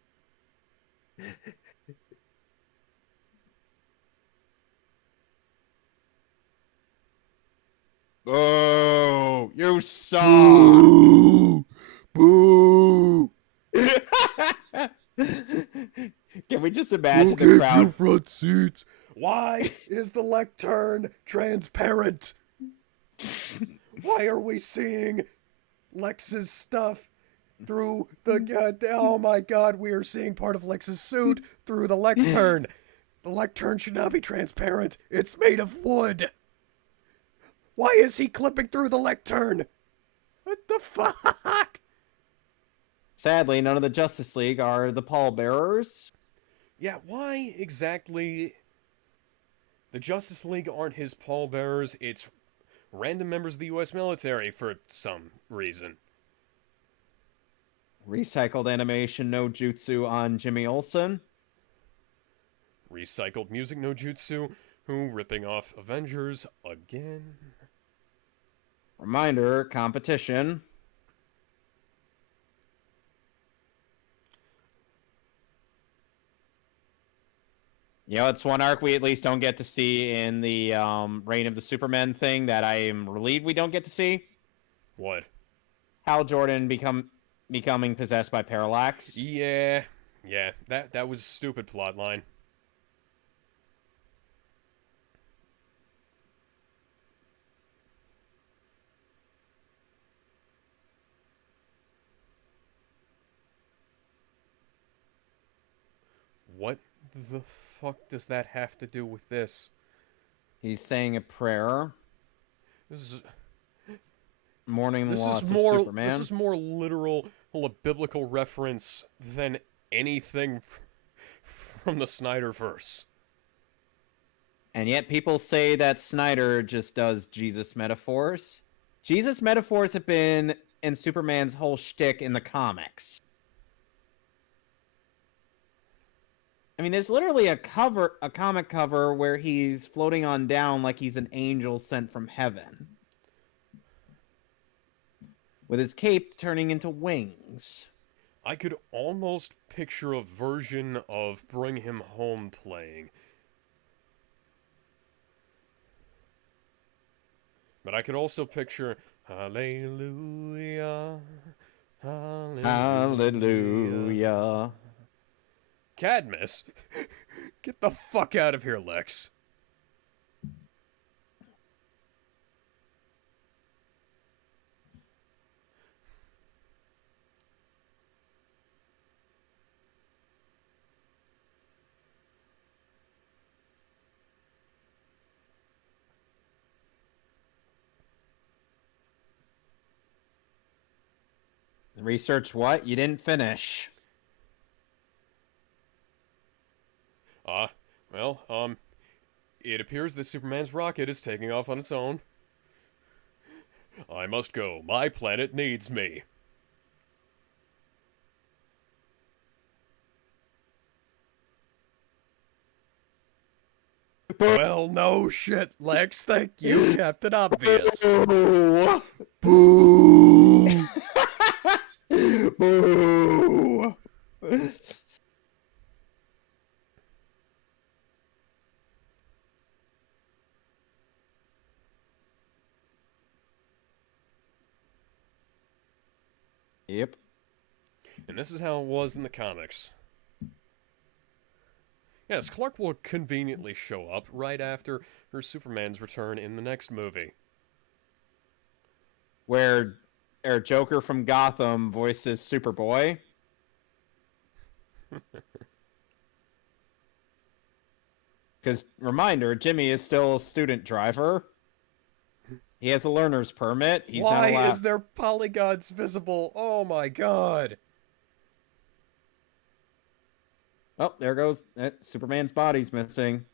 Oh, you suck! Boo! Boo! Can we just imagine Who the gave crowd? you front seats? Why is the lectern transparent? Why are we seeing Lex's stuff through the... oh my god, we are seeing part of Lex's suit through the lectern. The lectern should not be transparent. It's made of wood. Why is he clipping through the lectern? What the fuck? Sadly, none of the Justice League are the pallbearers. Yeah, why exactly? The Justice League aren't his pallbearers. It's random members of the U.S. military for some reason. Recycled animation no jutsu on Jimmy Olsen. Recycled music no jutsu, who ripping off Avengers again. Reminder, competition. You know, it's one arc we at least don't get to see in the Reign of the Supermen thing that I am relieved we don't get to see. What? Hal Jordan becoming possessed by Parallax. Yeah, that was a stupid plotline. What the fuck does that have to do with this? He's saying a prayer, This is mourning the loss of more Superman. this is more literal, a biblical reference than anything from the Snyderverse. And yet people say that Snyder just does Jesus metaphors. Jesus metaphors have been in Superman's whole shtick in the comics. I mean, there's literally a comic cover where he's floating on down like he's an angel sent from heaven, with his cape turning into wings. I could almost picture a version of Bring Him Home playing. But I could also picture Hallelujah, Hallelujah. Hallelujah. Cadmus? Get the fuck out of here, Lex. Research what? You didn't finish. It appears that Superman's rocket is taking off on its own. I must go. My planet needs me. Well, no shit, Lex. Thank you, Captain Obvious. Boo! Boo! Boo! Yep. And this is how it was in the comics. Yes, Clark will conveniently show up right after her Superman's return in the next movie. Where our Joker from Gotham voices Superboy. Because, reminder, Jimmy is still a student driver. He has a learner's permit. He's not Why allowed. is there polygons visible? Oh my god. Oh, there goes Superman's body's missing.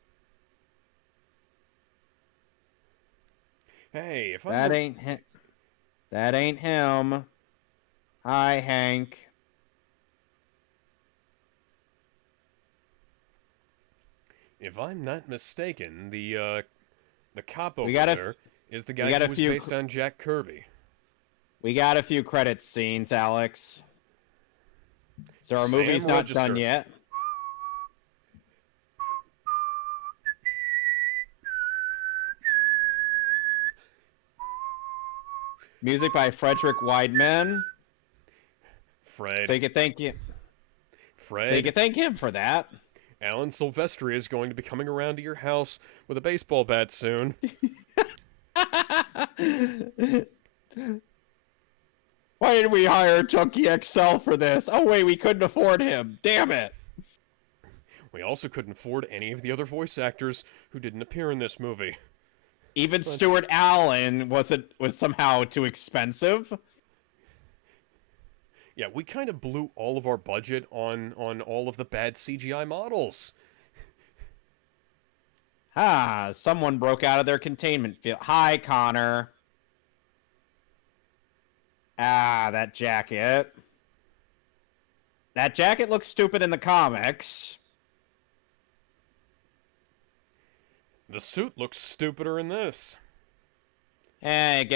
Hey, if That ain't that ain't him. Hi, Hank. If I'm not mistaken, the cop over We got there is the guy who was based on Jack Kirby. We got a few credit scenes, Alex. So our Sam movie's not Register. done yet. Music by Frederick Wideman. Fred. So you can thank you. Fred. So you can thank him for that. Alan Silvestri is going to be coming around to your house with a baseball bat soon. Why did we hire Junkie XL for this? Oh wait, we couldn't afford him. Damn it. We also couldn't afford any of the other voice actors who didn't appear in this movie. Even Stuart Allen was somehow too expensive. Yeah, we kind of blew all of our budget on all of the bad CGI models. Someone broke out of their containment field. Hi, Connor. That jacket. That jacket looks stupid in the comics. The suit looks stupider in this. And it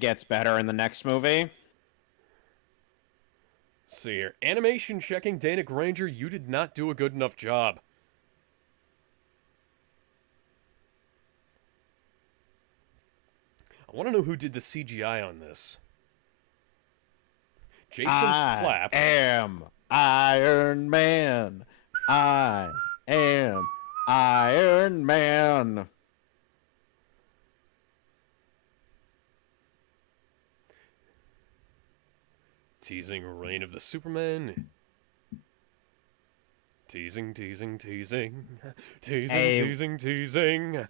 gets better in the next movie. Let's see here. Animation checking Dana Granger, you did not do a good enough job. I want to know who did the CGI on this. Jason Clapp. I am Iron Man. I am Iron Man. Teasing Reign of the Superman. Teasing, teasing, teasing. Teasing, Hey. teasing, teasing.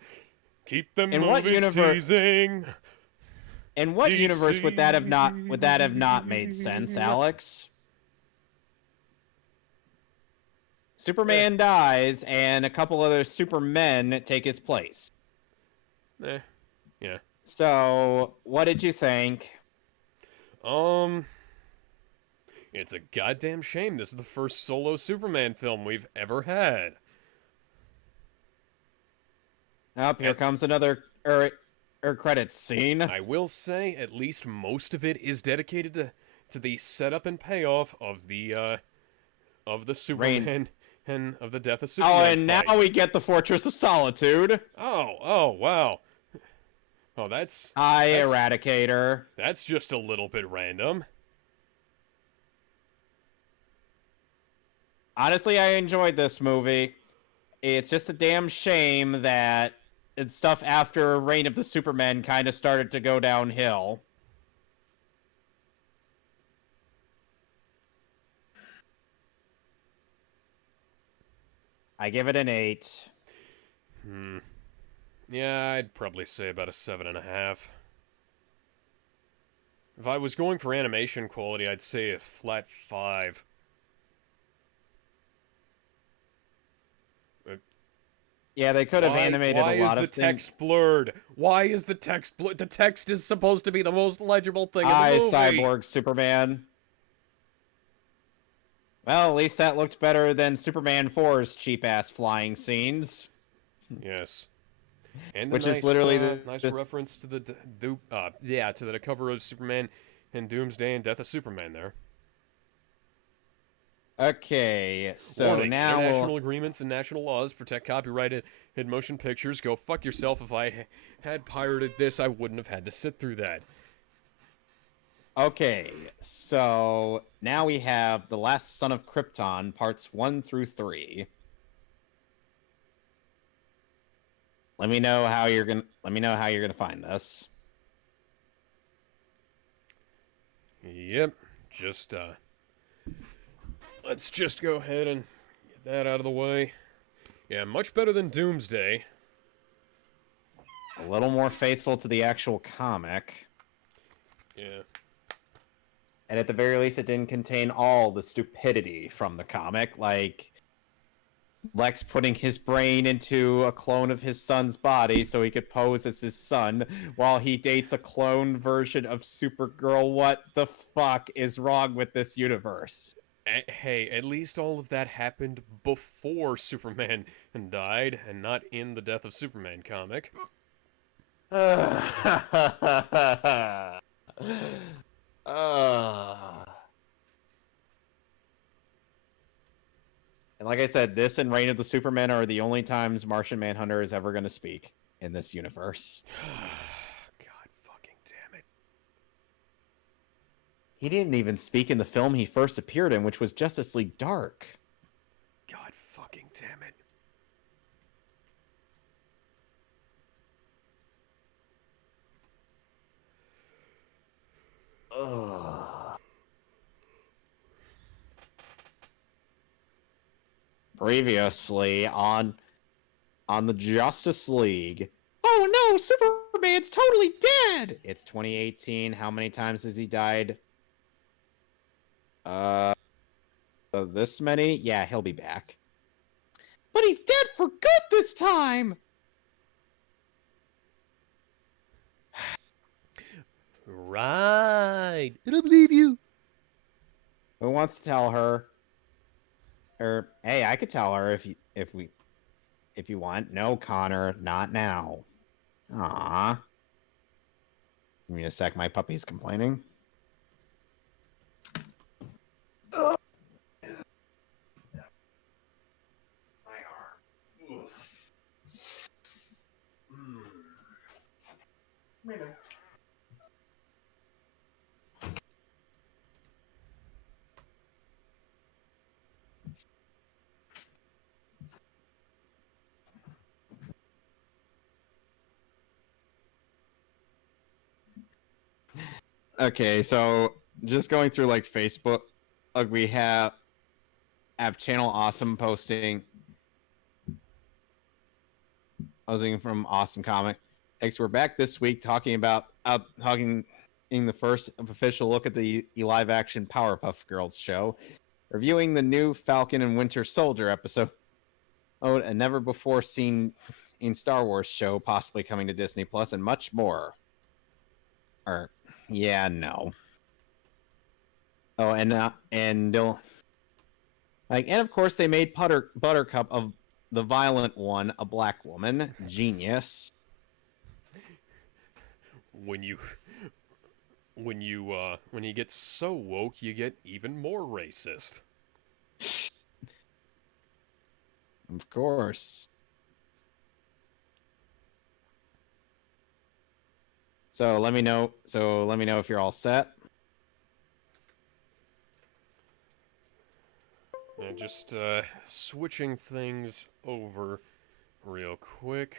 Keep them In what movies teasing. In what DC. universe would that have not made sense, Alex? Superman dies and a couple other supermen take his place. Yeah. So, what did you think? It's a goddamn shame this is the first solo Superman film we've ever had. Here comes another credits scene. I will say, at least most of it is dedicated to the setup and payoff of the Superman and of the death of Superman. Oh, and fight. now we get the Fortress of Solitude. Oh, wow. Oh, that's Eradicator. That's just a little bit random. Honestly, I enjoyed this movie. It's just a damn shame that stuff after Reign of the Supermen kind of started to go downhill. I give it an 8. Yeah, I'd probably say about a 7.5. If I was going for animation quality, I'd say a flat 5. Yeah, they could have animated a lot of things. Why is the text blurred? Why is the text blurred? The text is supposed to be the most legible thing in the movie. Cyborg Superman. Well, at least that looked better than Superman 4's cheap-ass flying scenes. Yes. And Which nice, is literally nice reference to the to the cover of Superman and Doomsday and Death of Superman there. Okay, so Warning, now international agreements and national laws protect copyrighted motion pictures. Go fuck yourself. If I had pirated this, I wouldn't have had to sit through that. Okay, so now we have The Last Son of Krypton, parts 1 through 3. Let me know how you're gonna find this. Yep, just let's just go ahead and get that out of the way. Yeah, much better than Doomsday. a little more faithful to the actual comic. Yeah. And at the very least, it didn't contain all the stupidity from the comic, like Lex putting his brain into a clone of his son's body so he could pose as his son while he dates a clone version of Supergirl. What the fuck is wrong with this universe? Hey, at least all of that happened before Superman died, and not in the Death of Superman comic. And like I said, this and Reign of the Supermen are the only times Martian Manhunter is ever going to speak in this universe. God fucking damn it. He didn't even speak in the film he first appeared in, which was Justice League Dark. God fucking damn it. Ugh. Previously on the Justice League. Oh no, Superman's totally dead. It's 2018. How many times has he died? This many? Yeah, he'll be back. But he's dead for good this time. Right. I don't believe you. Who wants to tell her? Or hey, I could tell her if you want. No, Connor, not now. Aww. Give me a sec. My puppy's complaining. Okay, so just going through like Facebook, like we have Channel Awesome posting from Awesome Comic. We're back this week talking about in the first official look at the live action Powerpuff Girls show, reviewing the new Falcon and Winter Soldier episode. Oh, a never before seen in Star Wars show possibly coming to Disney Plus, and much more. Or yeah, no. Oh, and they'll like, and of course they made Buttercup of the violent one a black woman. Genius. When you get so woke, you get even more racist. Of course. So let me know if you're all set. And just switching things over real quick.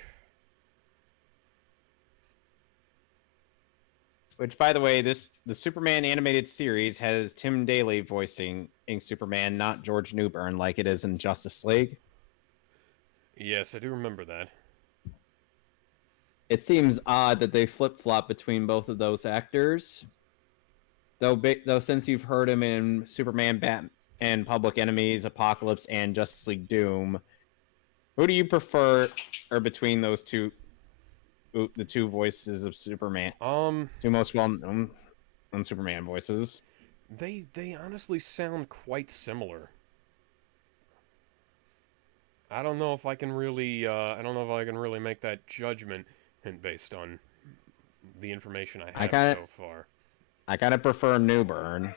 Which, by the way, the Superman animated series has Tim Daly voicing Superman, not George Newbern, like it is in Justice League. Yes, I do remember that. It seems odd that they flip-flop between both of those actors. Though since you've heard him in Superman, Batman, Public Enemies, Apocalypse, and Justice League Doom, who do you prefer between those two? The two voices of Superman. Two most well-known Superman voices. They honestly sound quite similar. I don't know if I can really make that judgment based on the information I have so far. I kind of prefer Newbern.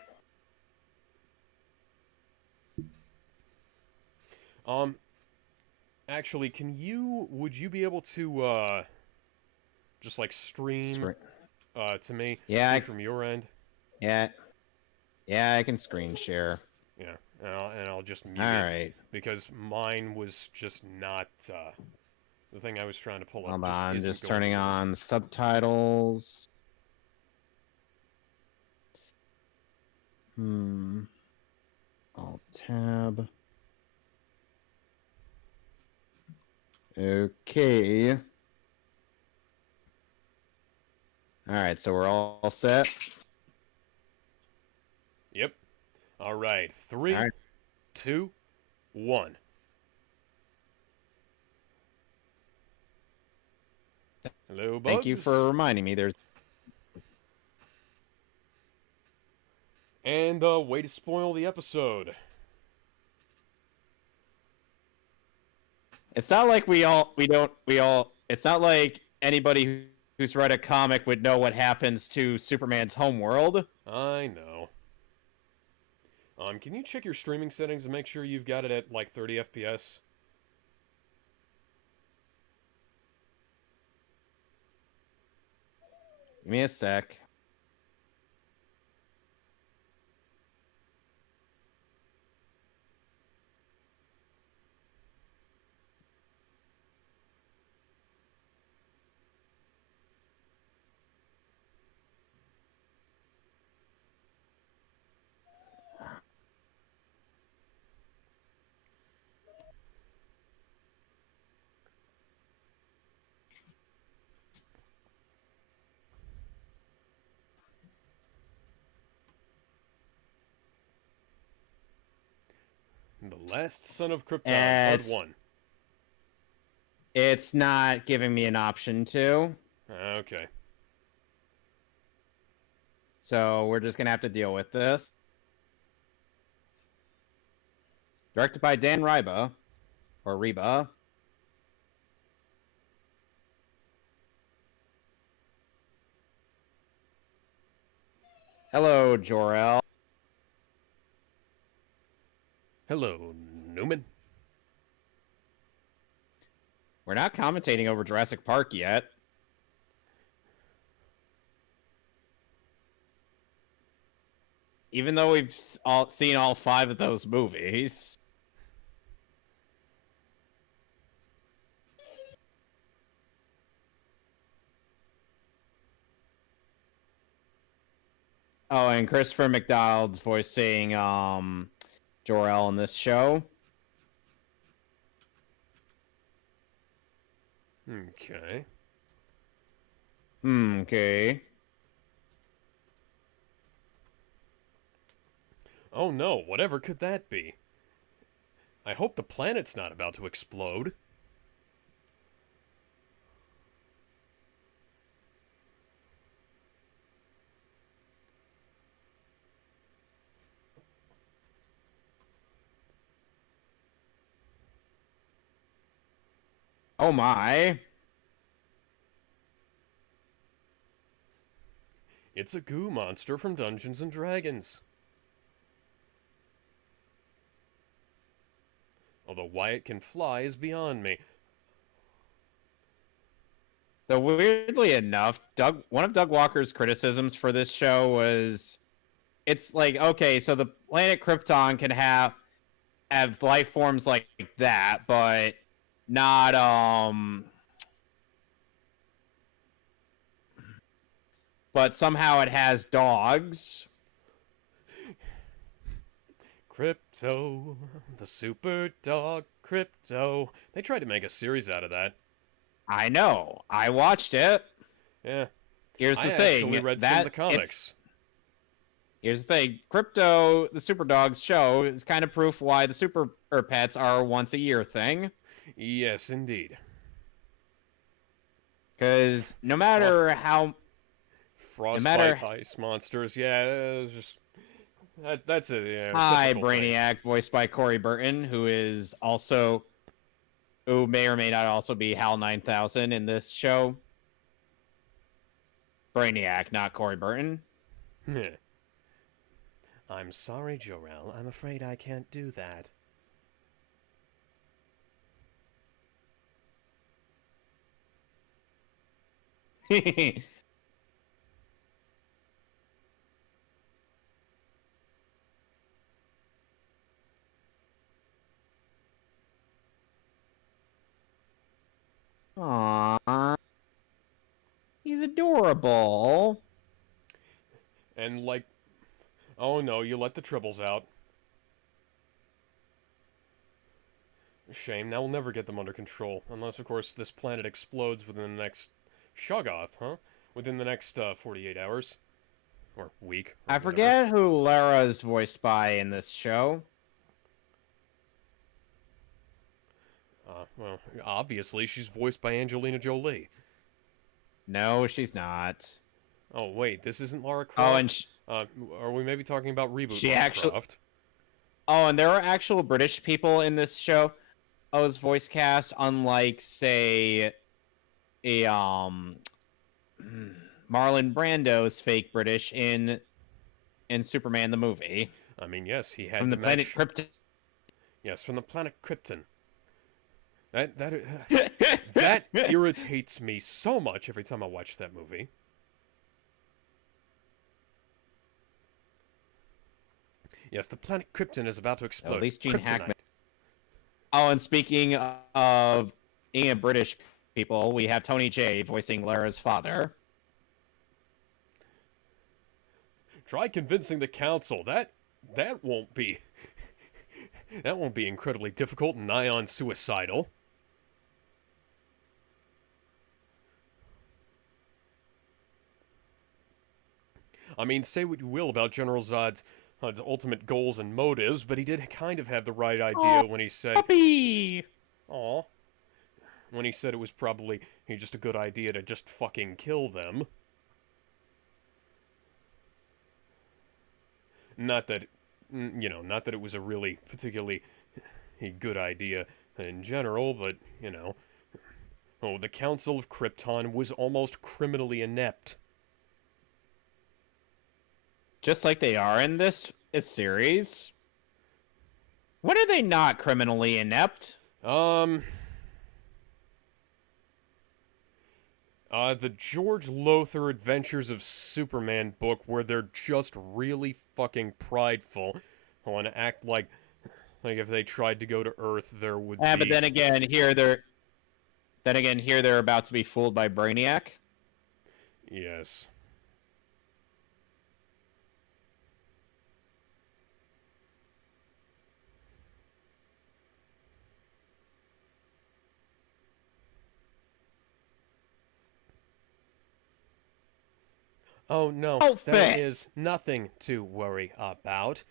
Actually, would you be able to just like stream to me? Yeah, from your end. Yeah, I can screen share. Yeah, and I'll just mute it because mine was just not the thing I was trying to pull up. Hold on, just turning on subtitles. Alt tab. Okay. All right, so we're all set. Yep. All right. All 3, right. 2, 1. Hello, Thank you for Bugs. reminding me. There's. And way to spoil the episode. It's not like we don't we all. It's not like anybody who's read a comic would know what happens to Superman's homeworld. I know. Can you check your streaming settings and make sure you've got it at like 30 FPS? Give me a sec. The Last Son of Krypton, Part It's 1. it's not giving me an option to, Okay. so we're just gonna have to deal with this. Directed by Dan Riba, or Reba. Hello, Jor-El. Hello, Newman. We're not commentating over Jurassic Park yet. Even though we've seen all 5 of those movies. Oh, and Christopher McDonald's voicing Jor-El in this show. Okay. Okay. Oh no, whatever could that be? I hope the planet's not about to explode. Oh my. It's a goo monster from Dungeons and Dragons. Although why it can fly is beyond me. So weirdly enough, one of Doug Walker's criticisms for this show was it's like, okay, so the planet Krypton can have life forms like that, but not but somehow it has dogs. Crypto, the super dog Crypto. They tried to make a series out of that. I know. I watched it. Yeah. Here's the I thing. actually read some of the comics. Here's the thing. Crypto, the Super Dogs show, is kind of proof why the super pets are a once a year thing. Yes, indeed. Because no matter how Frostbite ice monsters. Yeah, it was just that's it. Yeah, Hi, typical thing. Brainiac, voiced by Corey Burton, who may or may not also be Hal 9000 in this show. Brainiac, not Corey Burton. I'm sorry, Jor-El. I'm afraid I can't do that. Aww. He's adorable. And like, oh no, you let the tribbles out. Shame. Now we'll never get them under control. Unless, of course, this planet explodes within the next Shoggoth, huh? within the next 48 hours or week. Or I whatever. forget who Lara is voiced by in this show. Well, obviously she's voiced by Angelina Jolie. No, she's not. Oh wait, this isn't Lara Croft. Oh, and are we maybe talking about reboot she Lara actually- Croft? oh, and there are actual British people in this show. As voice cast, unlike say a Marlon Brando's fake British in Superman the movie. I mean, yes, he had From the to planet match. Krypton. Yes, from the planet Krypton. That irritates me so much every time I watch that movie. Yes, the planet Krypton is about to explode. At least Gene Kryptonite. Hackman. Oh, and speaking of British people, we have Tony J voicing Lara's father. Try convincing the council. That won't be that won't be incredibly difficult and nigh on suicidal. I mean, say what you will about General Zod's ultimate goals and motives, but he did kind of have the right idea when he said, Puppy! "Aw," when he said it was probably just a good idea to just fucking kill them. Not that, not that it was a really particularly good idea in general, but, the Council of Krypton was almost criminally inept. Just like they are in this series. When are they not criminally inept? The George Lothar Adventures of Superman book, where they're just really fucking prideful and act like if they tried to go to Earth, there would be... But then again, here they're about to be fooled by Brainiac. Yes. Oh no, there is nothing to worry about.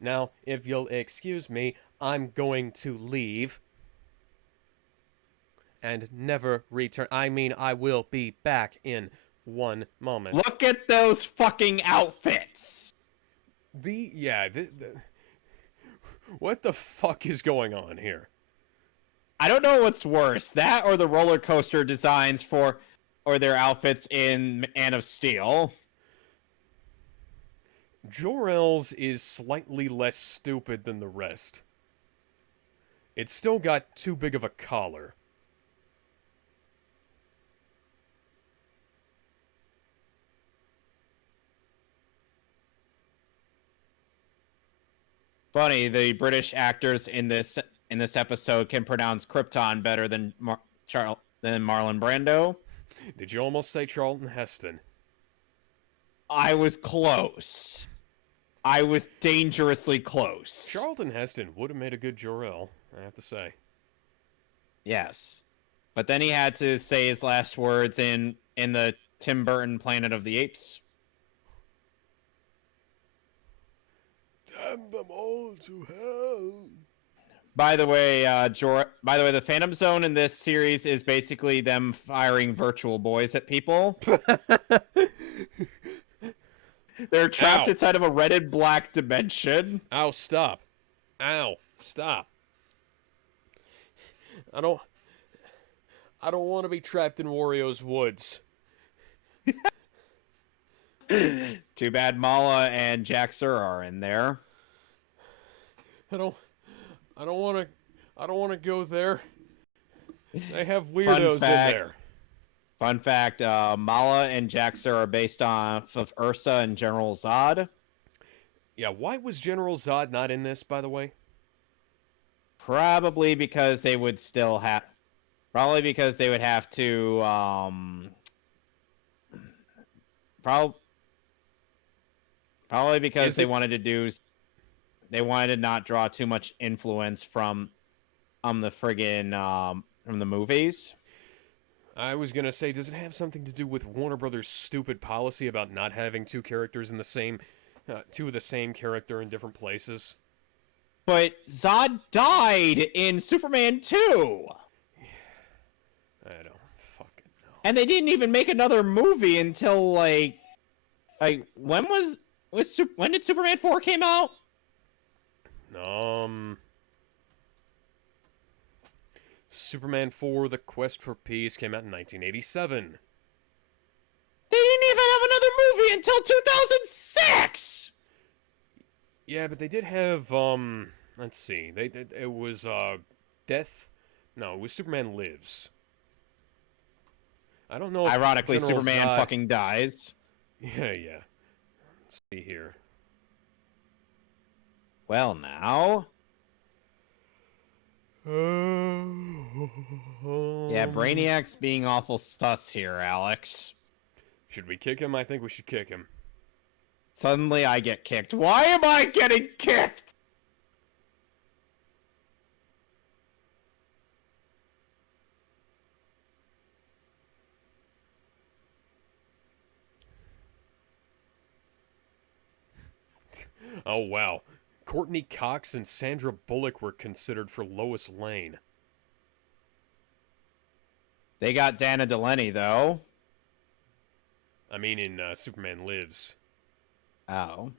Now, if you'll excuse me, I'm going to leave. And never return. I mean, I will be back in 1 moment. Look at those fucking outfits! What the fuck is going on here? I don't know what's worse, that or the roller coaster designs or their outfits in Man of Steel. Jor-El's is slightly less stupid than the rest. It's still got too big of a collar. Funny, the British actors in this episode can pronounce Krypton better than Marlon Brando. Did you almost say Charlton Heston? I was close. I was dangerously close. Charlton Heston would have made a good Jor-El, I have to say. Yes. But then he had to say his last words in the Tim Burton Planet of the Apes. Damn them all to hell. By the way, the Phantom Zone in this series is basically them firing virtual boys at people. They're trapped inside of a red and black dimension. Ow, stop. Ow, stop. I don't want to be trapped in Wario's woods. Too bad Mala and Jack Sur are in there. I don't want to go there. They have weirdos in there. Fun fact, Mala and Jack Sur are based off of Ursa and General Zod. Yeah, why was General Zod not in this, by the way? Probably because they would still have... Probably because they would have to... Probably because they wanted to do... They wanted to not draw too much influence from the friggin... from the movies. I was gonna say, does it have something to do with Warner Brothers' stupid policy about not having two characters in the same, two of the same character in different places? But Zod died in Superman 2! I don't fucking know. And they didn't even make another movie until, like when when did Superman 4 came out? Superman 4: The Quest for Peace came out in 1987. They didn't even have another movie until 2006! Yeah, but they did have, let's see. It was, Death... No, it was Superman Lives. I don't know if Ironically, General Superman Zod... fucking dies. Yeah. Let's see here. Well, now... Yeah, Brainiac's being awful sus here, Alex. Should we kick him? I think we should kick him. Suddenly I get kicked. Why am I getting kicked? Oh, wow. Courtney Cox and Sandra Bullock were considered for Lois Lane. They got Dana Delaney, though. I mean, in Superman Lives. Oh.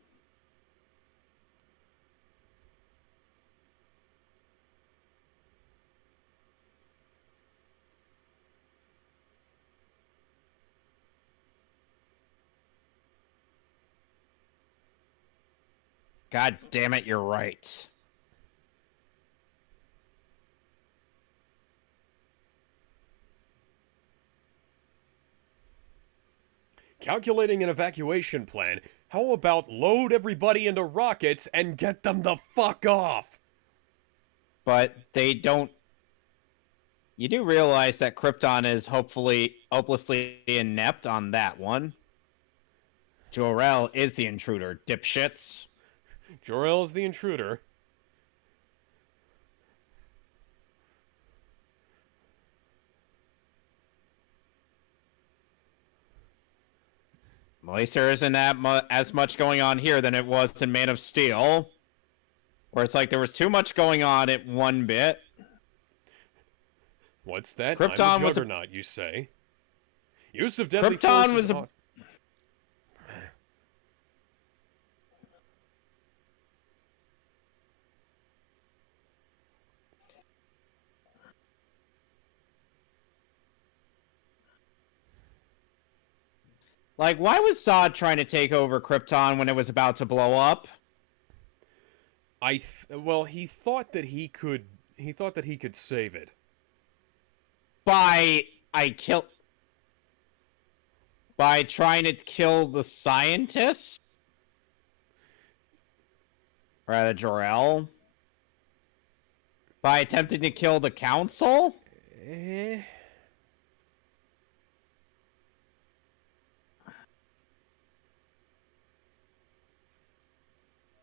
God damn it, you're right. Calculating an evacuation plan. How about load everybody into rockets and get them the fuck off? But they don't... You do realize that Krypton is hopelessly inept on that one. Jor-El is the intruder, dipshits. Jor-El is the intruder. At least there isn't as much going on here than it was in Man of Steel. Where it's like there was too much going on at one bit. What's that? Krypton I'm the was Juggernaut, you say? Use of deadly Krypton forces... was a... Like, why was Zod trying to take over Krypton when it was about to blow up? Well, he thought that he could... He thought that he could save it. By trying to kill the scientists? Rather, Jor-El? By attempting to kill the council?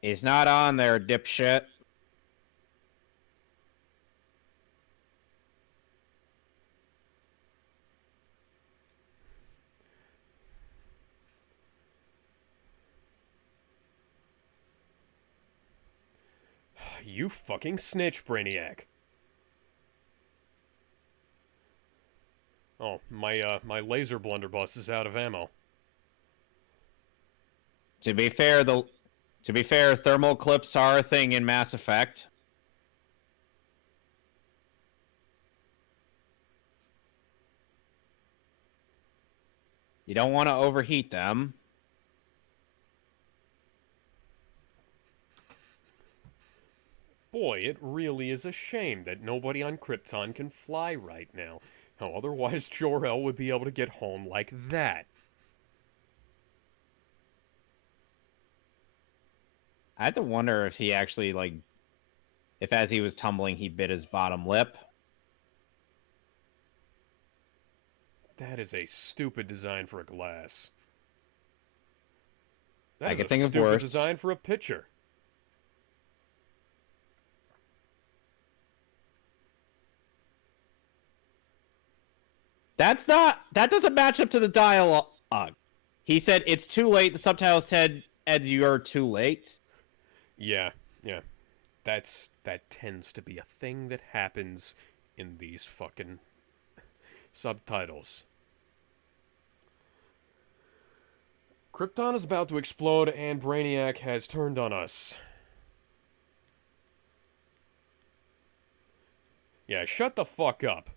He's not on there, dipshit. You fucking snitch, Brainiac. Oh, my laser blunderbuss is out of ammo. To be fair, thermal clips are a thing in Mass Effect. You don't want to overheat them. Boy, it really is a shame that nobody on Krypton can fly right now. How otherwise Jor-El would be able to get home like that. I had to wonder if he actually, like, if as he was tumbling, he bit his bottom lip. That is a stupid design for a glass. I That is could a think of stupid worse. design for a pitcher. That doesn't match up to the dialogue. He said it's too late. The subtitles said, "Ed, you're too late." Yeah, yeah. That tends to be a thing that happens in these fucking subtitles. Krypton is about to explode and Brainiac has turned on us. Yeah, shut the fuck up.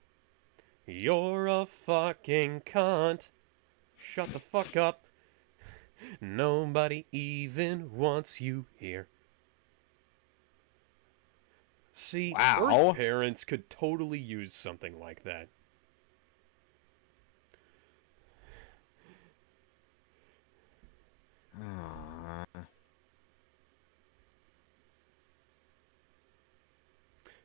You're a fucking cunt. Shut the fuck up. Nobody even wants you here. See, Wow. Earth parents could totally use something like that.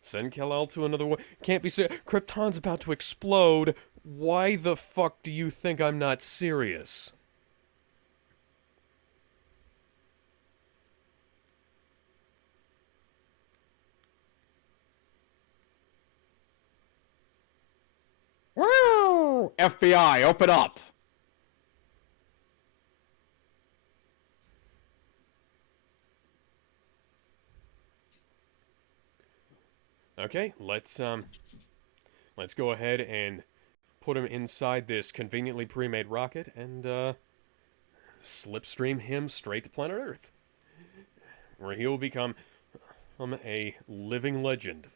Send Kal-El to another one. Can't be serious. Krypton's about to explode. Why the fuck do you think I'm not serious? Woo! FBI, open up. Okay, let's go ahead and put him inside this conveniently pre-made rocket and slipstream him straight to planet Earth, where he will become a living legend.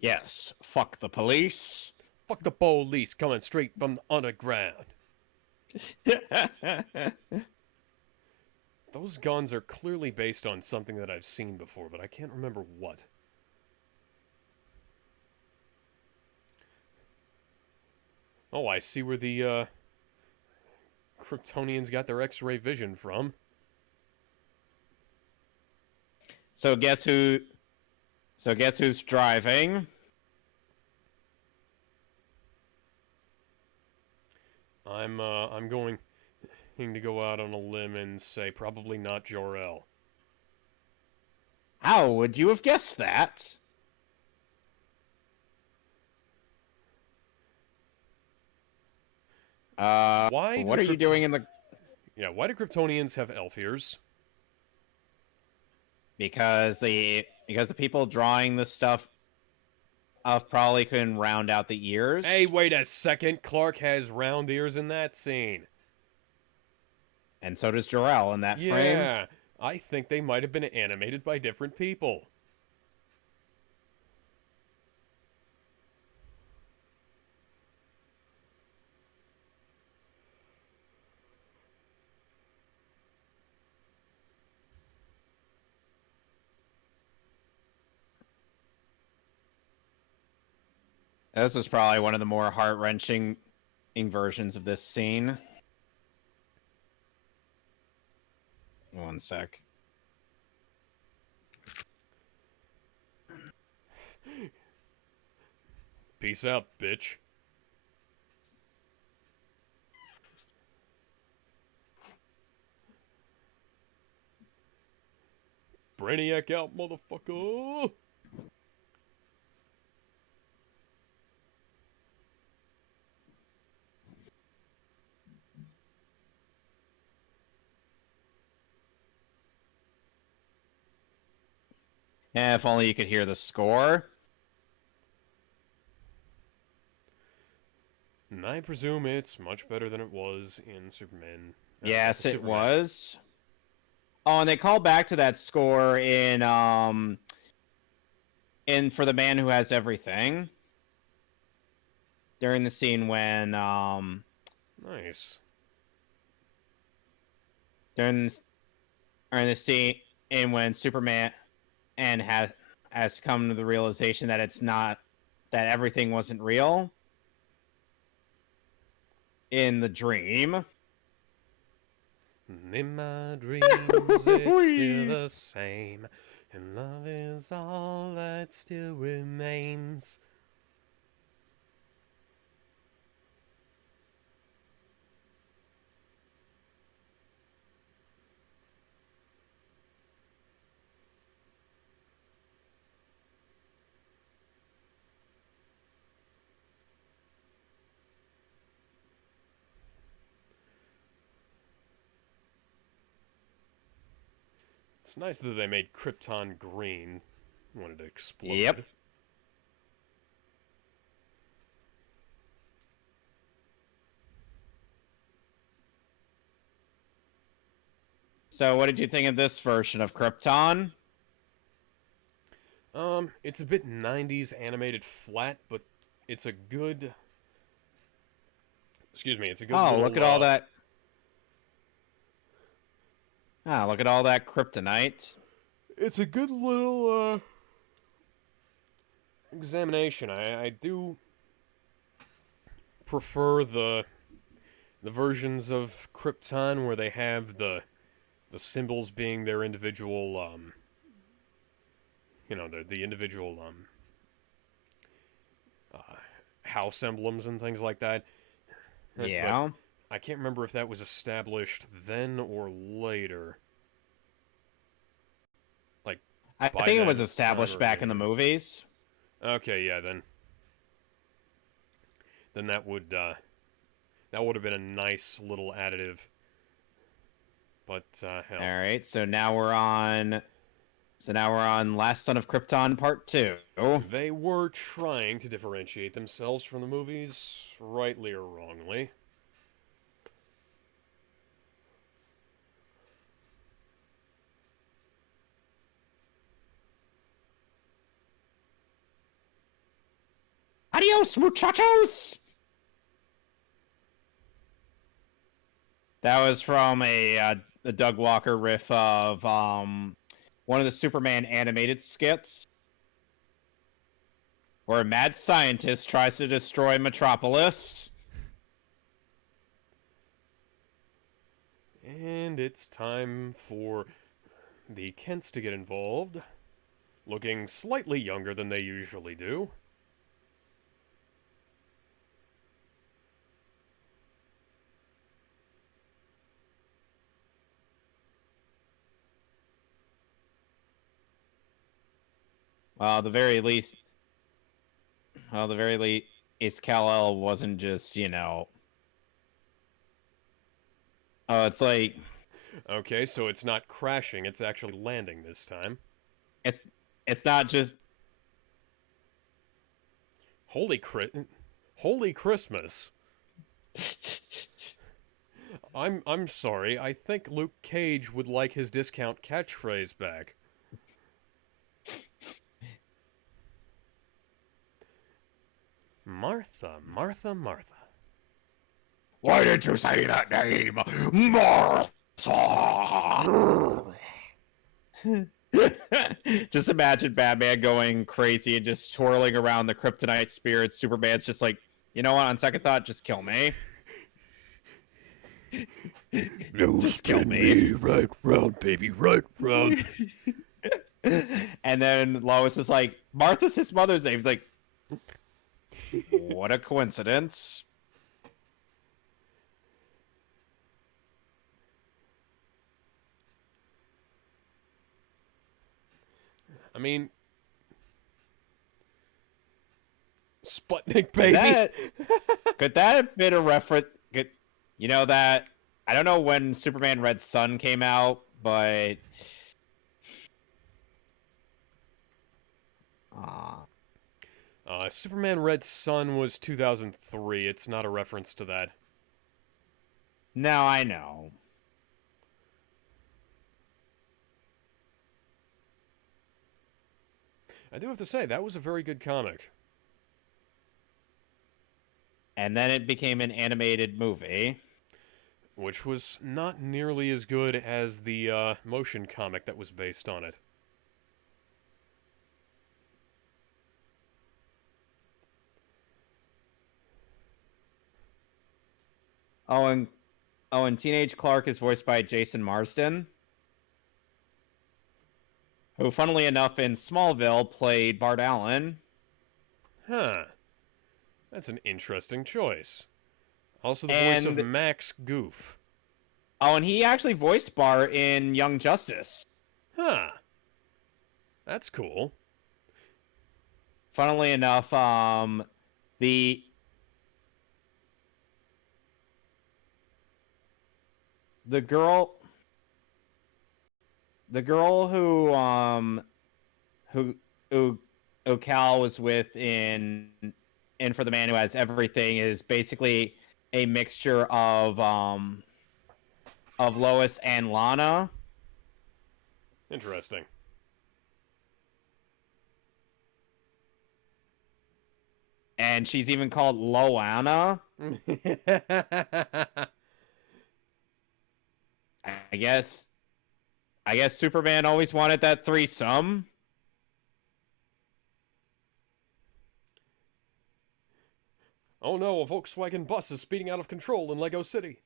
Yes, fuck the police. Fuck the police coming straight from the underground. Those guns are clearly based on something that I've seen before, but I can't remember what. Oh, I see where the Kryptonians got their X-ray vision from. So guess who's driving? I'm going to go out on a limb and say probably not Jor-El. How would you have guessed that? Why? What are you doing in the? Yeah, why do Kryptonians have elf ears? Because the people drawing this stuff probably couldn't round out the ears. Hey, wait a second. Clark has round ears in that scene. And so does Jor-El in that frame. Yeah, I think they might have been animated by different people. This was probably one of the more heart-wrenching versions of this scene. One sec. Peace out, bitch. Brainiac out, motherfucker! Yeah, if only you could hear the score. And I presume it's much better than it was in Superman. Yes, it Superman. was. Oh, and they call back to that score in For the Man Who Has Everything. During the scene when Nice. during the scene and when Superman and has come to the realization that it's not that everything wasn't real in the dream. In my dreams, it's still the same, and love is all that still remains. It's nice that they made Krypton green when it exploded. Yep. So, what did you think of this version of Krypton? It's a bit 90s animated flat, but it's a good... Excuse me, it's a good Oh, little, look at all that. Ah, look at all that kryptonite. It's a good little, examination. I do prefer the versions of Krypton where they have the symbols being their individual, you know, the individual, house emblems and things like that. Yeah. But I can't remember if that was established then or later. Like, I by think it was that established time or back in the later. movies. Okay, yeah, then that would have been a nice little additive. But hell. All right, so now we're on Last Son of Krypton Part 2. They were trying to differentiate themselves from the movies, rightly or wrongly. Adios, muchachos! That was from a Doug Walker riff of one of the Superman animated skits, where a mad scientist tries to destroy Metropolis. And it's time for the Kents to get involved, looking slightly younger than they usually do. Well, the very least, Kal-El wasn't just, oh, it's like Okay, so it's not crashing, it's actually landing this time. it's not just Holy Christmas. I'm sorry. I think Luke Cage would like his discount catchphrase back. Martha, Martha, Martha. Why did you say that name, Martha? Just imagine Batman going crazy and just twirling around the kryptonite spirits. Superman's just like, you know what? On second thought, just kill me. No, just kill me. right round, baby, right round. And then Lois is like, Martha's his mother's name. He's like, what a coincidence. I mean, Sputnik, baby. Could that have been a reference? You know that, I don't know when Superman Red Sun came out, but Superman Red Sun was 2003. It's not a reference to that. now I know. I do have to say, that was a very good comic. And then it became an animated movie. Which was not nearly as good as the motion comic that was based on it. And Teenage Clark is voiced by Jason Marsden, who, funnily enough, in Smallville played Bart Allen. Huh. That's an interesting choice. Also the voice of Max Goof. Oh, and he actually voiced Bart in Young Justice. Huh. That's cool. Funnily enough, the girl the girl who who Cal was with in For the Man Who Has Everything is basically a mixture of Lois and Lana. Interesting. And she's even called Loana. I guess Superman always wanted that threesome. Oh no, a Volkswagen bus is speeding out of control in Lego City.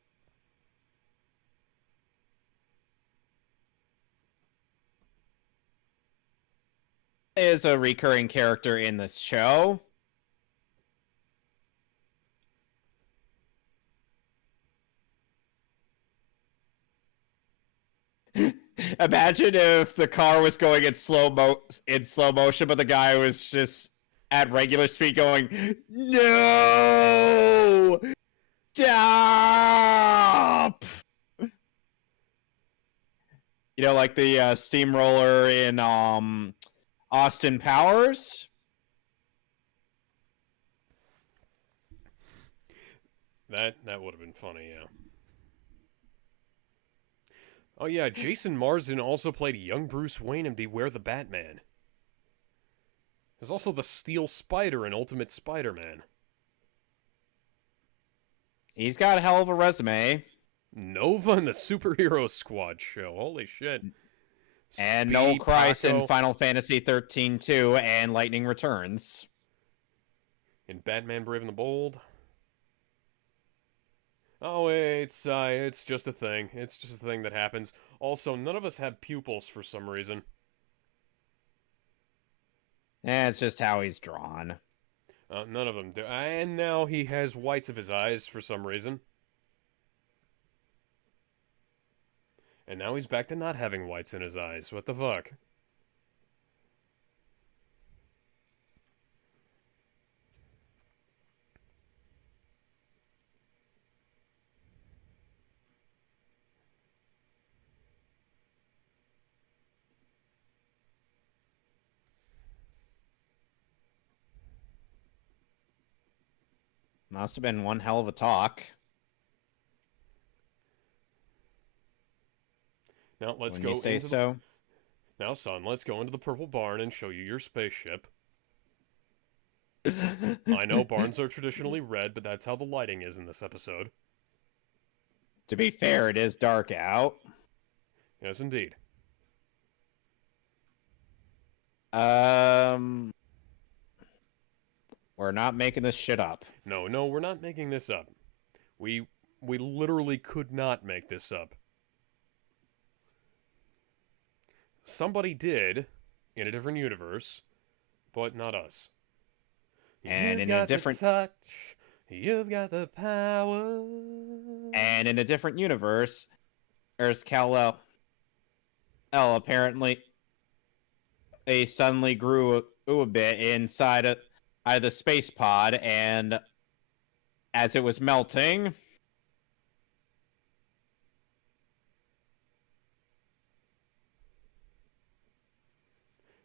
Is a recurring character in this show. Imagine if the car was going in slow motion, but the guy was just at regular speed going, "No, stop!" You know, like the steamroller in Austin Powers. That would have been funny, yeah. Oh yeah, Jason Marsden also played young Bruce Wayne in Beware the Batman. There's also the Steel Spider in Ultimate Spider-Man. He's got a hell of a resume. Nova in the Superhero Squad show. Holy shit. And Speed, Noel Christ Paco in Final Fantasy 13 2 and Lightning Returns. in Batman Brave and the Bold. Oh, it's just a thing. It's just a thing that happens. Also, none of us have pupils for some reason. It's just how he's drawn. None of them do. And now he has whites of his eyes for some reason. And now he's back to not having whites in his eyes. What the fuck? Must have been one hell of a talk. Now let's when go you say into so. Now, son, let's go into the purple barn and show you your spaceship. I know barns are traditionally red, but that's how the lighting is in this episode. To be fair, it is dark out. Yes, indeed. We're not making this shit up. No, we're not making this up. We literally could not make this up. Somebody did, in a different universe, but not us. And You've in a got different the touch, you've got the power. and in a different universe, there's Kal-El. Apparently, they suddenly grew a bit inside of the space pod, and as it was melting,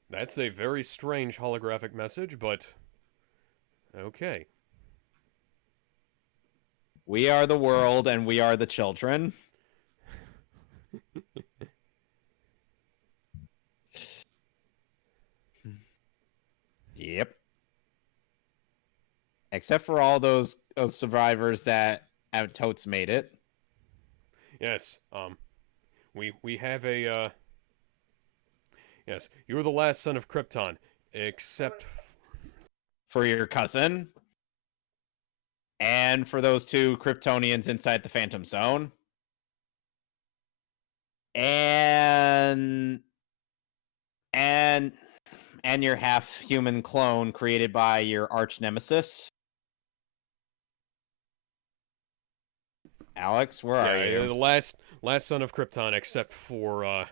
That's a very strange holographic message, but okay. we are the world and we are the children. Yep. Except for all those survivors that have totes made it. Yes, we have a, yes, you're the last son of Krypton, except For your cousin. And for those two Kryptonians inside the Phantom Zone. And your half-human clone created by your arch nemesis. Alex, where are you? the last son of Krypton, except for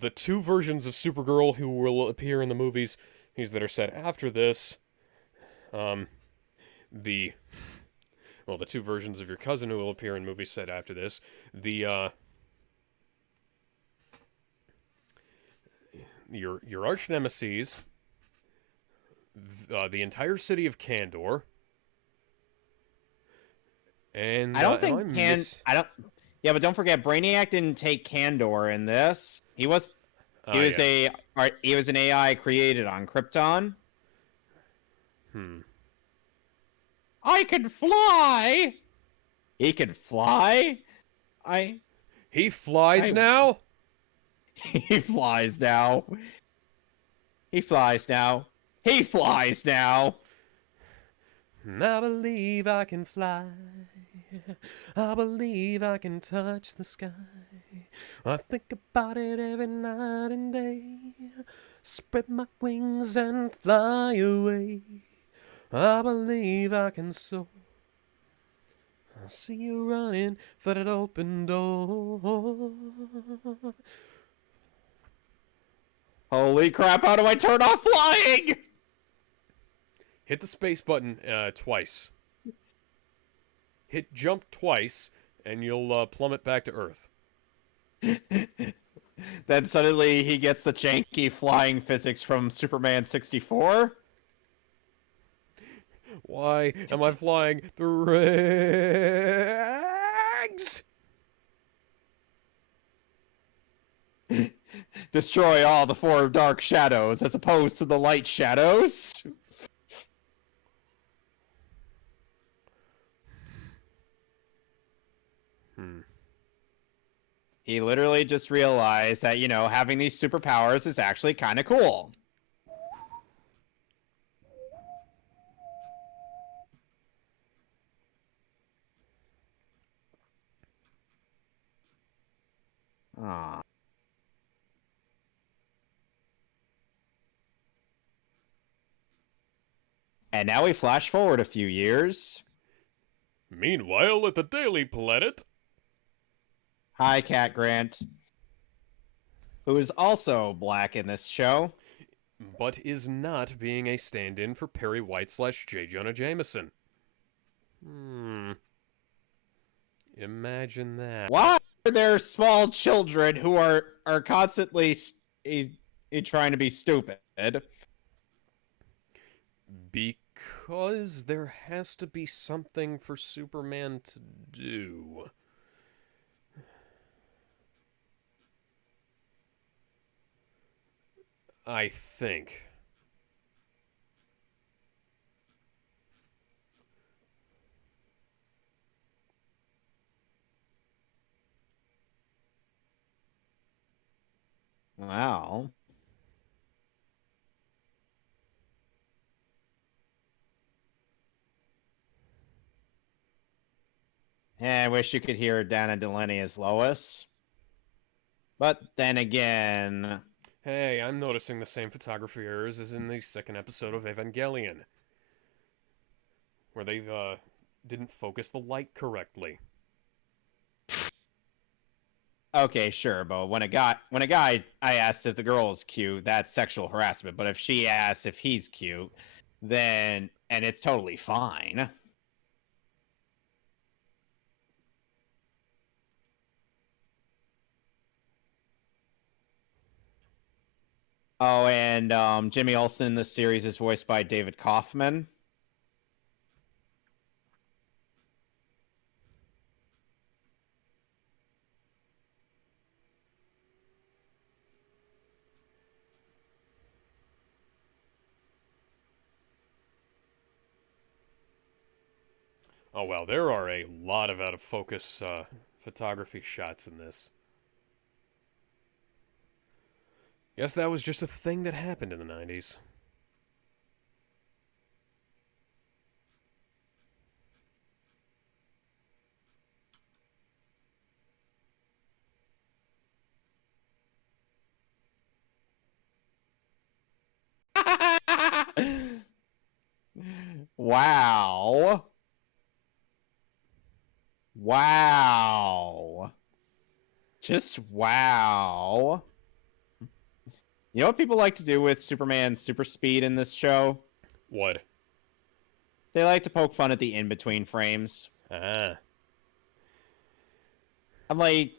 the two versions of Supergirl who will appear in the movies that are set after this. The two versions of your cousin who will appear in movies set after this. The your arch nemesis, the entire city of Kandor, and I don't am think I don't. Yeah, but don't forget, Brainiac didn't take Kandor in this. He was yeah. he was an AI created on Krypton. I can fly. He can fly. He flies I now. he flies now. He flies now. He flies now. I believe I can fly. I believe I can touch the sky. I think about it every night and day. Spread my wings and fly away. I believe I can soar. I see you running for that open door. Holy crap, how do I turn off flying? Hit the space button twice. Hit jump twice, and you'll plummet back to Earth. Then suddenly he gets the janky flying physics from Superman 64. Why am I flying through rags? Destroy all the four dark shadows as opposed to the light shadows. He literally just realized that, having these superpowers is actually kind of cool. Aww. And now we flash forward a few years. Meanwhile, at the Daily Planet. Hi, Cat Grant, who is also black in this show, But is not being a stand-in for Perry White / J. Jonah Jameson. Imagine that. Why are there small children who are constantly trying to be stupid? Because there has to be something for Superman to do. I think. Wow. I wish you could hear Dana Delaney as Lois. But then again... Hey, I'm noticing the same photography errors as in the second episode of Evangelion, where they didn't focus the light correctly. Okay, sure, but when a guy I asked if the girl is cute, that's sexual harassment. But if she asks if he's cute, then and it's totally fine. Oh, and Jimmy Olsen in this series is voiced by David Kaufman. Oh well, there are a lot of out of focus photography shots in this. Yes, that was just a thing that happened in the 90s. Wow. Wow. Just wow. You know what people like to do with Superman's super speed in this show? What? They like to poke fun at the in-between frames. Ah. I'm like...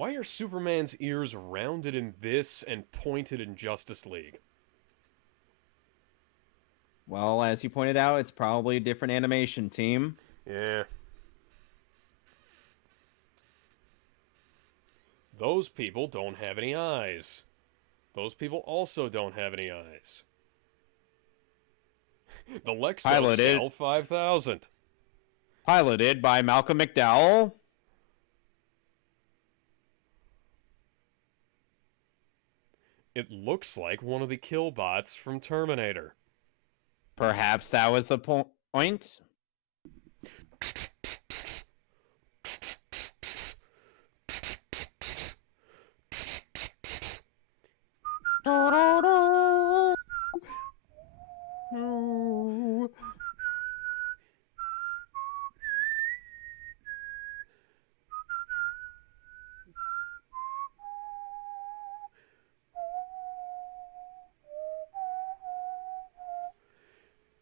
Why are Superman's ears rounded in this and pointed in Justice League? Well, as you pointed out, it's probably a different animation team. Yeah. Those people don't have any eyes. Those people also don't have any eyes. The Lexoscale 5000. Piloted by Malcolm McDowell. It looks like one of the killbots from Terminator. Perhaps that was the point.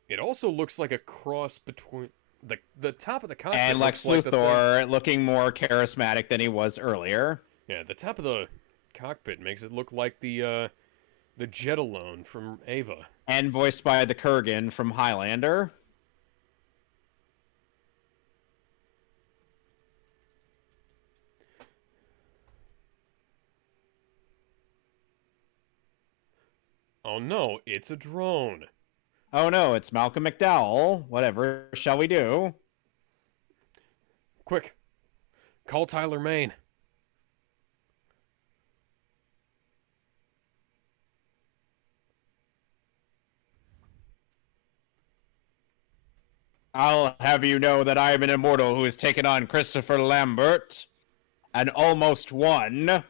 It also looks like a cross between the top of the cockpit And Lex looks like Luthor looking more charismatic than he was earlier. Yeah, the top of the cockpit makes it look like the jet alone from Ava. And voiced by the Kurgan from Highlander. Oh no, it's a drone. Oh no, it's Malcolm McDowell. Whatever shall we do? Quick, call Tyler Maine. I'll have you know that I am an immortal who has taken on Christopher Lambert and almost won.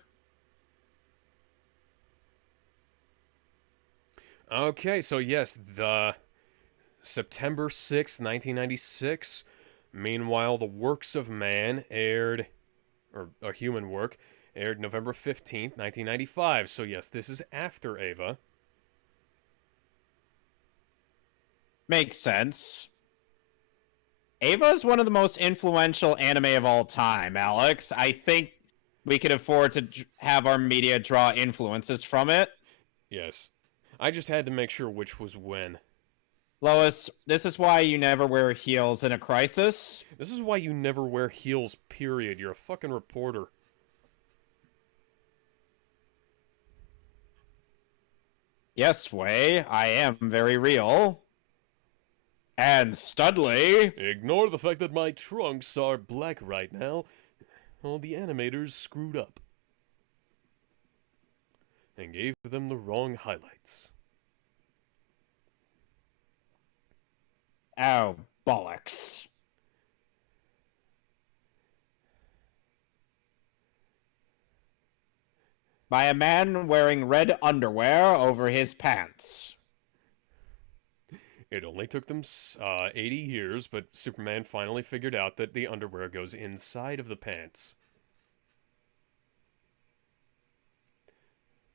Okay, so yes, the September 6th, 1996. Meanwhile, The Works of Man aired, or A Human Work, aired November 15th, 1995. So yes, this is after Ava. Makes sense. Ava is one of the most influential anime of all time, Alex. I think we could afford to have our media draw influences from it. Yes. I just had to make sure which was when. Lois, this is why you never wear heels in a crisis. This is why you never wear heels, period. You're a fucking reporter. Yes, Way, I am very real. And Studley. Ignore the fact that my trunks are black right now. All the animators screwed up. And gave them the wrong highlights. Oh, bollocks. By a man wearing red underwear over his pants. It only took them 80 years, but Superman finally figured out that the underwear goes inside of the pants.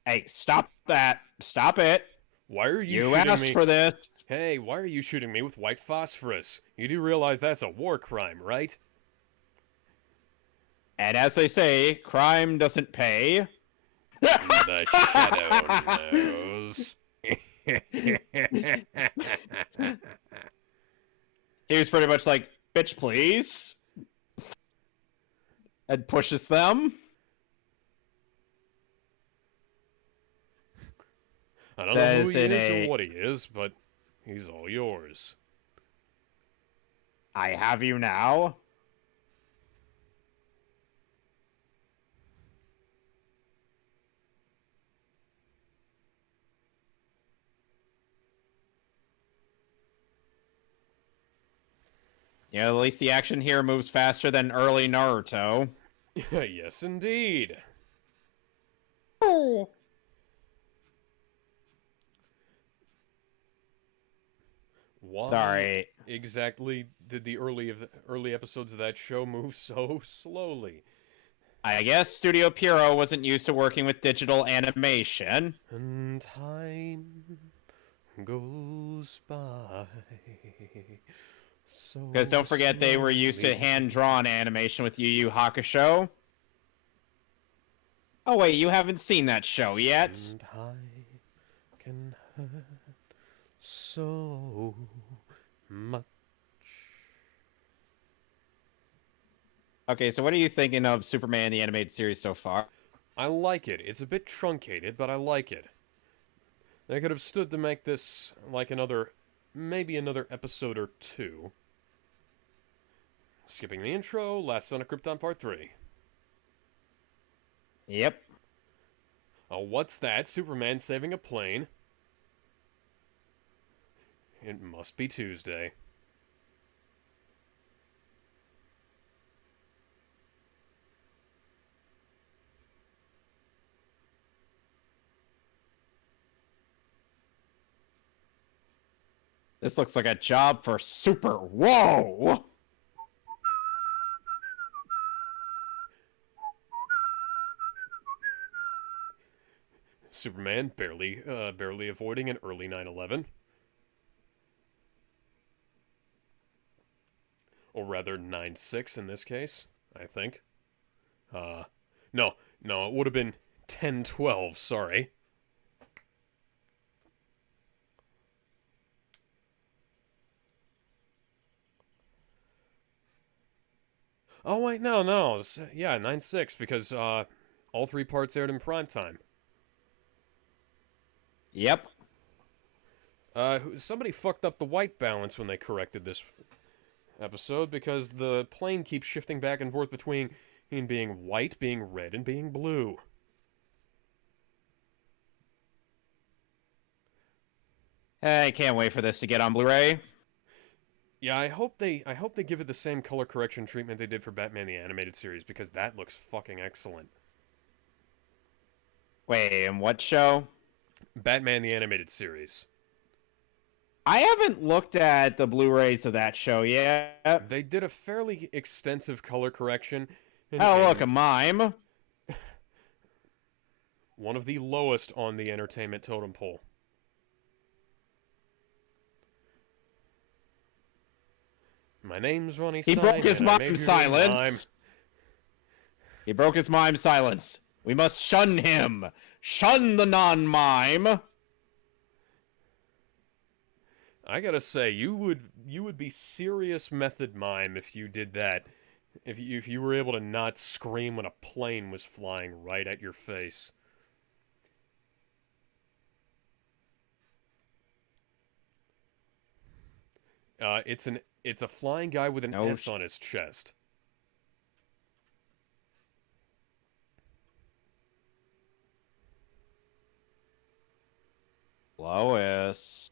Hey, stop that. Stop it. Why are you You shooting asked me? for this. Hey, why are you shooting me with white phosphorus? You do realize that's a war crime, right? And as they say, crime doesn't pay. The shadow knows. He was pretty much like, bitch, please. And pushes them. I don't know who Says he in is a- or what he is, but he's all yours. I have you now. Yeah, at least the action here moves faster than early Naruto. Yes, indeed. Oh. Why Sorry. exactly did the early episodes of that show move so slowly? I guess Studio Pierrot wasn't used to working with digital animation. And time goes by. So Because don't forget, they were used to slowly. hand-drawn animation with Yu Yu Hakusho. Oh wait, you haven't seen that show yet? And I can hurt so much. Okay, so what are you thinking of Superman the animated series so far? I like it. It's a bit truncated, but I like it. They could have stood to make this like maybe another episode or two. Skipping the intro, Last Son of Krypton Part 3. Yep. Oh, what's that? Superman saving a plane. It must be Tuesday. This looks like a job for Super. Whoa! Superman barely avoiding an early 9/11. Or rather 9/6 in this case, I think. No, it would have been 10/12, sorry. Oh wait, no. Yeah, 9/6 because all three parts aired in prime time. Yep. Somebody fucked up the white balance when they corrected this episode because the plane keeps shifting back and forth between being white, being red, and being blue. I can't wait for this to get on Blu-ray. Yeah, I hope they give it the same color correction treatment they did for Batman the Animated Series because that looks fucking excellent. Wait, and what show? Batman the Animated Series. I haven't looked at the Blu-rays of that show yet. They did a fairly extensive color correction. Oh, look, a mime. One of the lowest on the entertainment totem pole. My name's Ronnie. He broke his mime silence. He broke his mime silence. We must shun him. Shun the non-mime. I gotta say, you would be serious method mime if you did that. If you were able to not scream when a plane was flying right at your face. It's a flying guy with an S on his chest. Lois.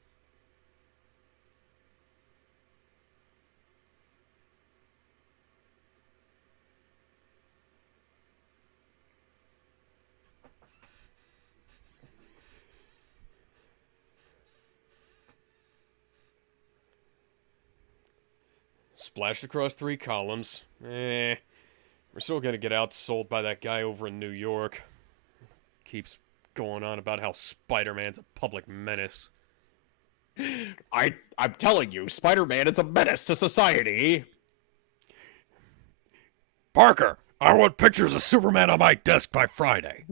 Splashed across 3 columns. We're still gonna get outsold by that guy over in New York. Keeps going on about how Spider-Man's a public menace. I'm telling you, Spider-Man is a menace to society. Parker, I want pictures of Superman on my desk by Friday.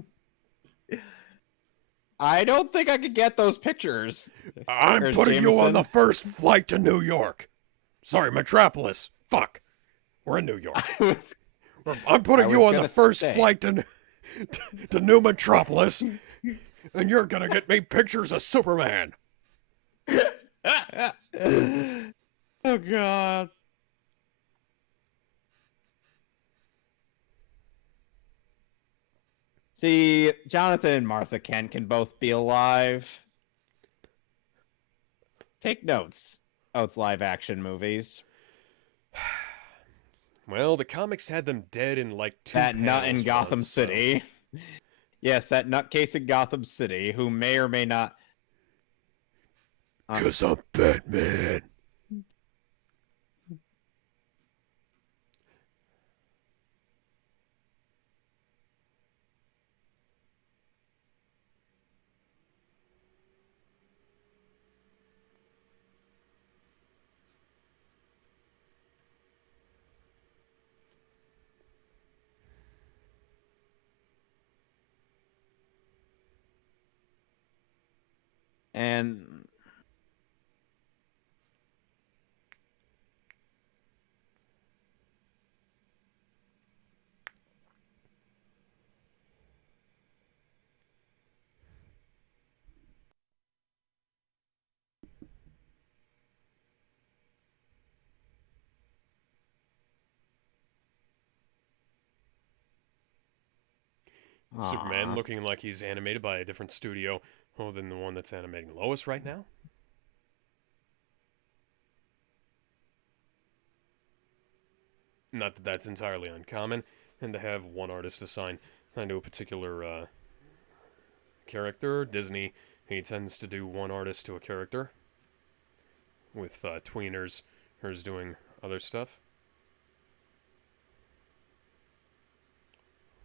I don't think I could get those pictures. I'm putting you on the first flight to New York. Sorry, Metropolis. Fuck. We're in New York. I'm putting you on the first flight to New Metropolis, and you're gonna get me pictures of Superman. Oh, God. See, Jonathan and Martha Kent can both be alive. Take notes. Oh, it's live-action movies. Well, the comics had them dead in like 2 That nut in Gotham once, City. So. Yes, that nutcase in Gotham City, who may or may not... 'Cause I'm Batman. And Superman aw. looking like he's animated by a different studio than the one that's animating Lois right now. Not that that's entirely uncommon, and to have one artist assign to a particular character. Disney, he tends to do one artist to a character, with tweeners, hers doing other stuff.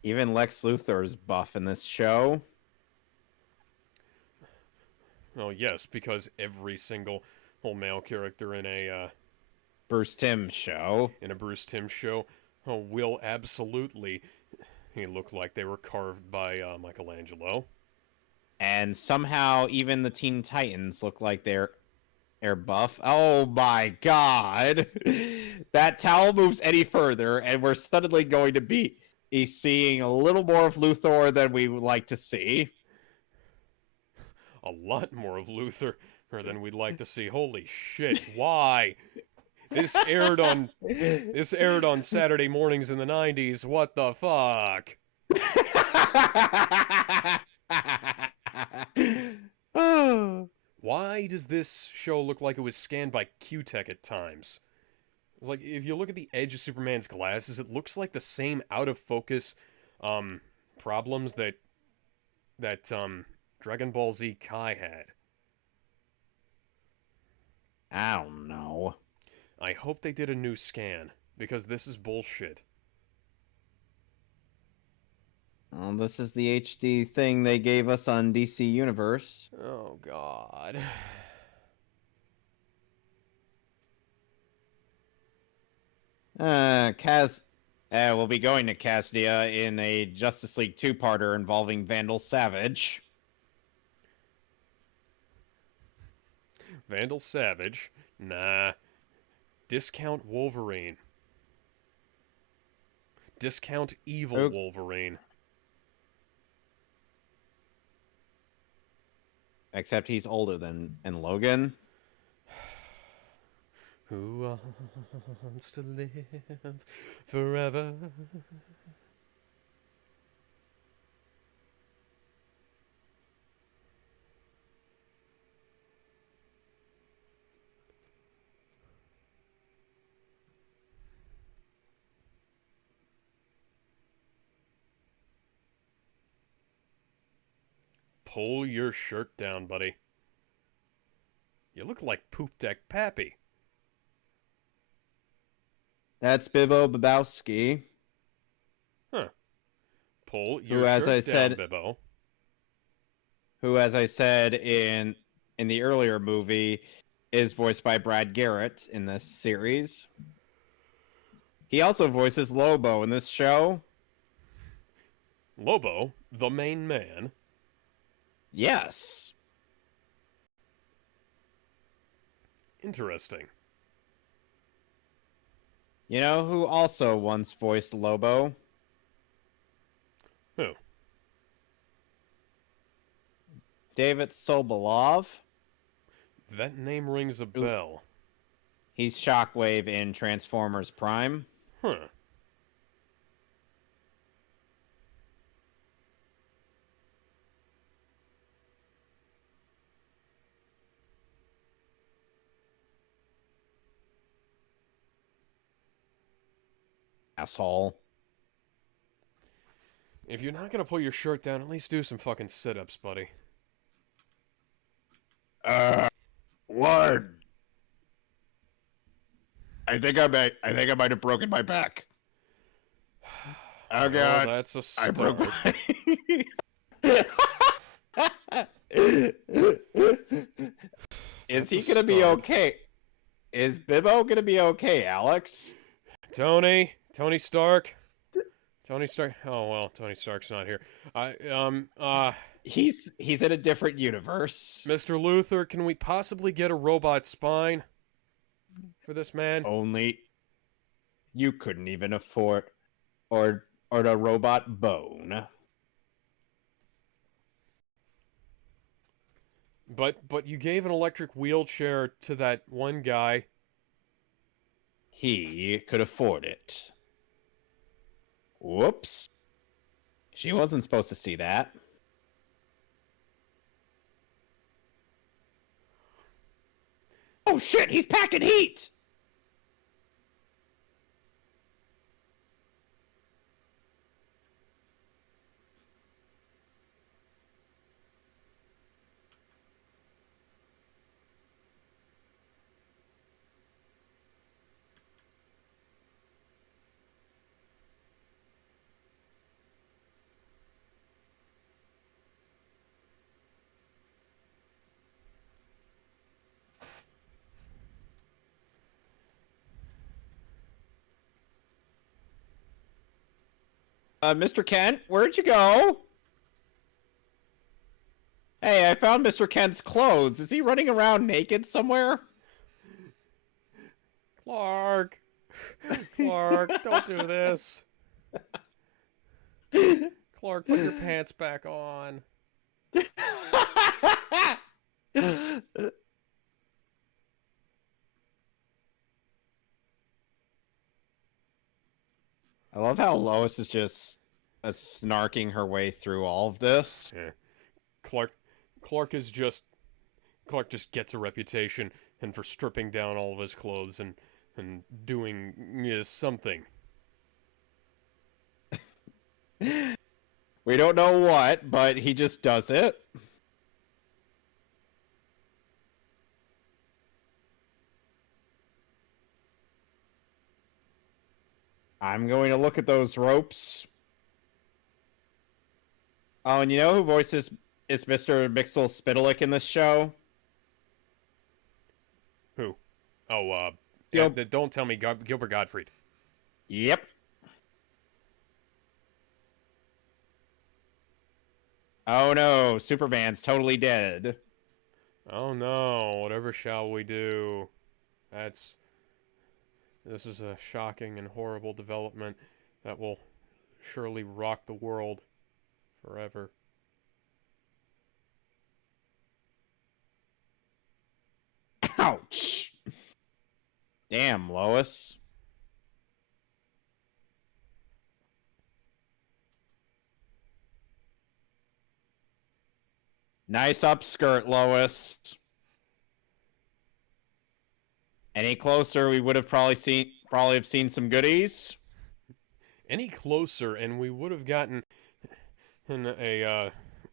Even Lex Luthor's buff in this show. Oh yes, because every single whole male character in a Bruce Timm show. Bruce Timm show will absolutely look like they were carved by Michelangelo. And somehow even the Teen Titans look like they're buff. Oh my god. That towel moves any further, and we're suddenly going to be seeing a little more of Luthor than we would like to see. A lot more of Luther than we'd like to see. Holy shit, why? This aired on Saturday mornings in the 90s. What the fuck? Why does this show look like it was scanned by Q-Tech at times? It's like, if you look at the edge of Superman's glasses, it looks like the same out-of-focus problems that Dragon Ball Z Kai had. I don't know. I hope they did a new scan, because this is bullshit. Well, this is the HD thing they gave us on DC Universe. Oh, God. We'll be going to Casdia in a Justice League two-parter involving Vandal Savage. Vandal Savage? Nah. Discount Wolverine. Discount Evil Wolverine. Except he's older than Logan. Who wants to live forever? Pull your shirt down, buddy. You look like Poop Deck Pappy. That's Bibbo Babowski. Huh. Pull your shirt down, Bibbo. Who, as I said in the earlier movie, is voiced by Brad Garrett in this series. He also voices Lobo in this show. Lobo, the main man. Yes. Interesting. You know who also once voiced Lobo? Who? David Sobolov. That name rings a bell. He's Shockwave in Transformers Prime. Huh. Asshole. If you're not gonna pull your shirt down, at least do some fucking sit-ups, buddy. What? I think I might have broken my back. Oh god. Well, that's a start. I broke my... Is he gonna be okay? Is Bibbo gonna be okay, Alex? Tony Stark. Tony Stark. Oh well, Tony Stark's not here. He's in a different universe. Mr. Luther, can we possibly get a robot spine for this man? Only you couldn't even afford or a robot bone. But you gave an electric wheelchair to that one guy. He could afford it. Whoops. She wasn't supposed to see that. Oh shit, he's packing heat! Mr. Kent, where'd you go? Hey, I found Mr. Kent's clothes. Is he running around naked somewhere? Clark! Clark, don't do this. Clark, put your pants back on. I love how Lois is just snarking her way through all of this. Yeah. Clark just gets a reputation and for stripping down all of his clothes and doing something. We don't know what, but he just does it. I'm going to look at those ropes. Oh, and you know who voices is Mr. Mixel Spitalik in this show? Who? Oh, don't tell me Gilbert Gottfried. Yep. Oh no, Superman's totally dead. Oh no, whatever shall we do? This is a shocking and horrible development that will surely rock the world forever. Ouch. Damn, Lois. Nice upskirt, Lois. Any closer, we would have probably seen some goodies. Any closer, and we would have gotten we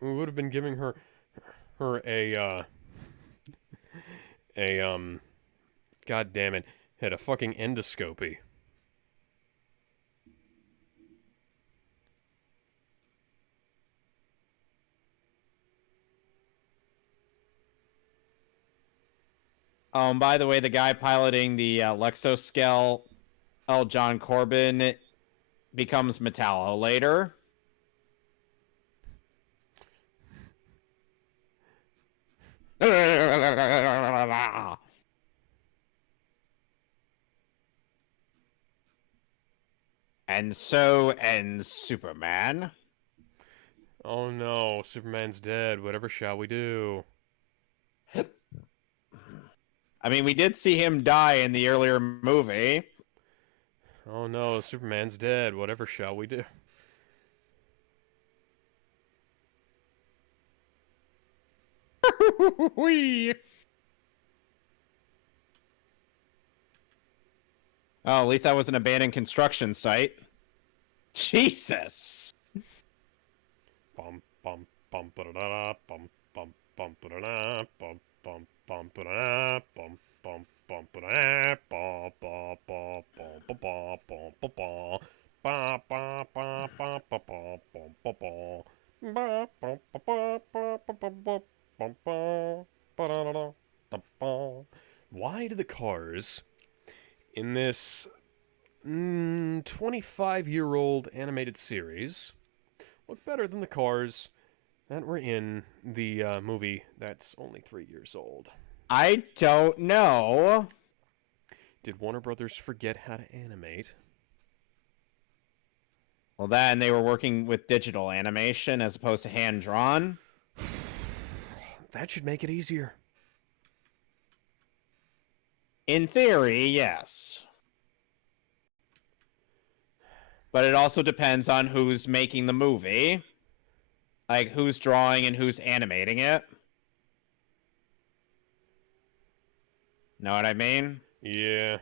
would have been giving her god damn it, had a fucking endoscopy. By the way, the guy piloting the Lexoscale, John Corbin, becomes Metallo later. And so ends Superman. Oh no, Superman's dead. Whatever shall we do? I mean, we did see him die in the earlier movie. Oh no, Superman's dead. Whatever shall we do? Whee! Oh, at least that was an abandoned construction site. Jesus. Bum bum bum ba da bum bum bum ba da bum bum bum ba da bum bum bum ba da ba ba ba ba ba ba ba ba ba ba ba ba ba ba bum ba ba ba ba ba ba ba ba ba bum ba ba da da da ba. Why do the cars in this 25-year-old animated series look better than the cars that were in the movie that's only 3 years old? I don't know. Did Warner Brothers forget how to animate? Well, that and they were working with digital animation as opposed to hand drawn. That should make it easier. In theory, yes. But it also depends on who's making the movie. Like, who's drawing and who's animating it. Know what I mean? Yeah.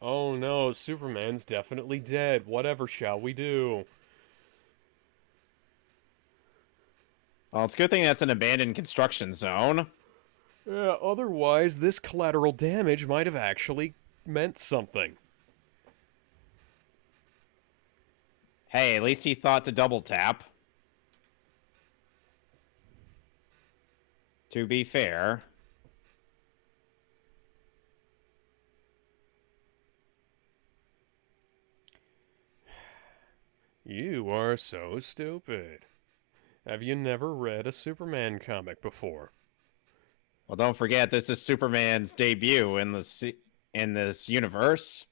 Oh no, Superman's definitely dead. Whatever shall we do? Well, it's a good thing that's an abandoned construction zone. Yeah, otherwise, this collateral damage might have actually meant something. Hey, at least he thought to double tap. To be fair. You are so stupid. Have you never read a Superman comic before? Well, don't forget this is Superman's debut in this universe.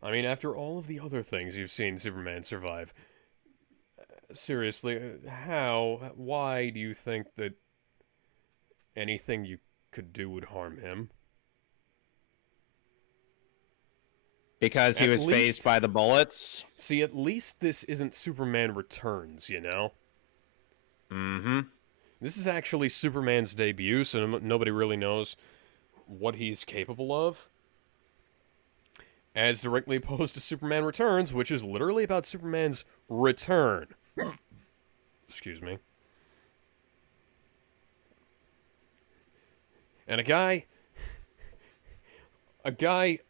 I mean, after all of the other things you've seen Superman survive, seriously, why do you think that anything you could do would harm him? Because he At was least- phased by the bullets. See, at least this isn't Superman Returns, you know? Mm-hmm. This is actually Superman's debut, so nobody really knows what he's capable of. As directly opposed to Superman Returns, which is literally about Superman's return. Excuse me. And a guy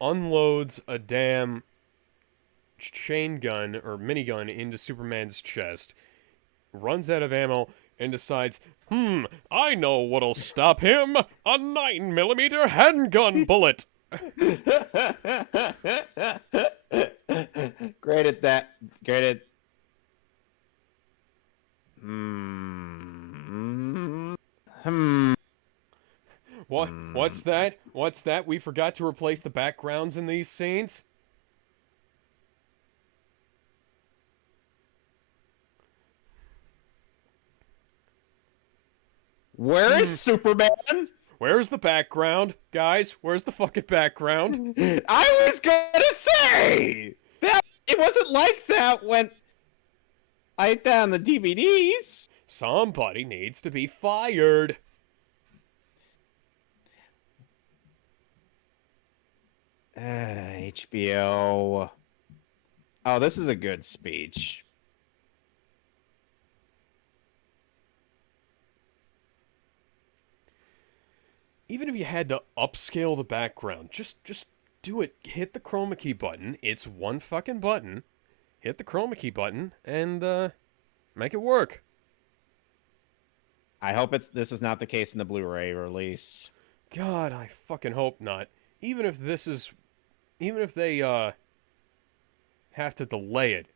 unloads a damn chain gun or minigun into Superman's chest, runs out of ammo, and decides, I know what'll stop him! A 9mm handgun bullet! Great at that. Great at. What's that? What's that? We forgot to replace the backgrounds in these scenes? Where is Superman? Where's the background? Guys, where's the fucking background? I was gonna say that it wasn't like that when I had that on the DVDs. Somebody needs to be fired. HBO. Oh, this is a good speech. Even if you had to upscale the background, just do it. Hit the chroma key button. It's one fucking button. Hit the chroma key button and make it work. I hope this is not the case in the Blu-ray release. God, I fucking hope not. Even if they have to delay it.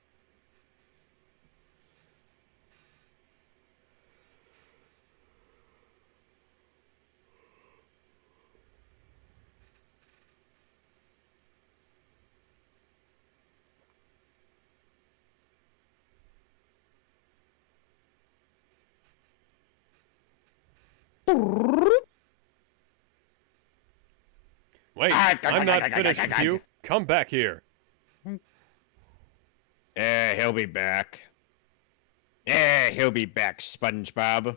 Wait, I'm not finished with you. Come back here. Yeah, he'll be back. Yeah, he'll be back, SpongeBob.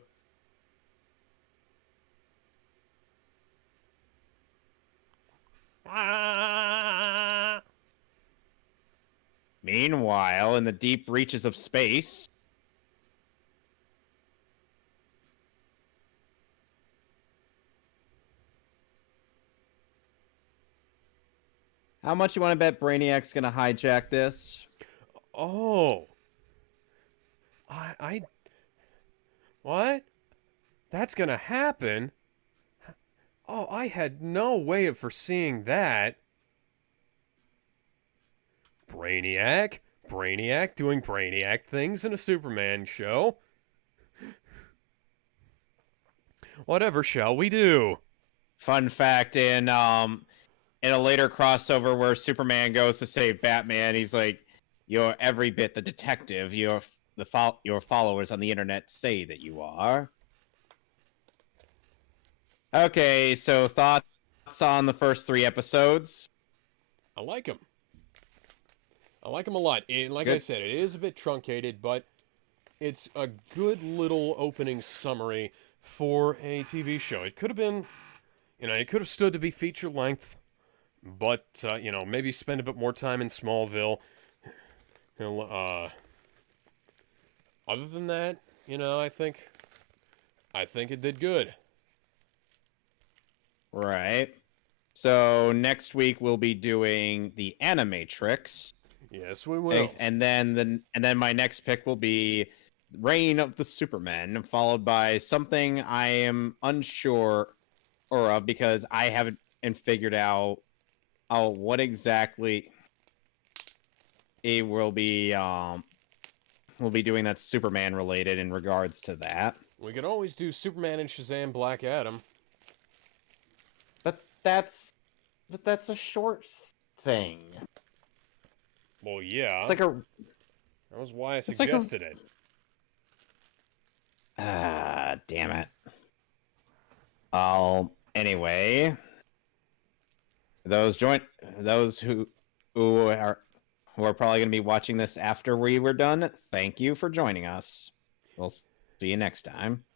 Meanwhile, in the deep reaches of space... How much you want to bet Brainiac's gonna hijack this? Oh. What? That's gonna happen? Oh, I had no way of foreseeing that. Brainiac. Brainiac doing Brainiac things in a Superman show. Whatever shall we do? Fun fact: in a later crossover where Superman goes to save Batman, he's like, "You're every bit the detective your followers on the internet say that you are." Okay, so thoughts on the first 3 episodes? I like him. I like him a lot. Like I said, it is a bit truncated, but it's a good little opening summary for a TV show. It could have been, it could have stood to be feature length, but, maybe spend a bit more time in Smallville. Other than that, I think it did good. Right. So next week we'll be doing the Animatrix. Yes, we will. And then my next pick will be Reign of the Supermen, followed by something I am unsure of because I haven't figured out what exactly it will be. We'll be doing that's Superman related in regards to that. We could always do Superman and Shazam Black Adam. But that's a short thing. Well, yeah. It's like a. That was why I suggested it. Damn it. Anyway, those who are probably going to be watching this after we were done, thank you for joining us. We'll see you next time.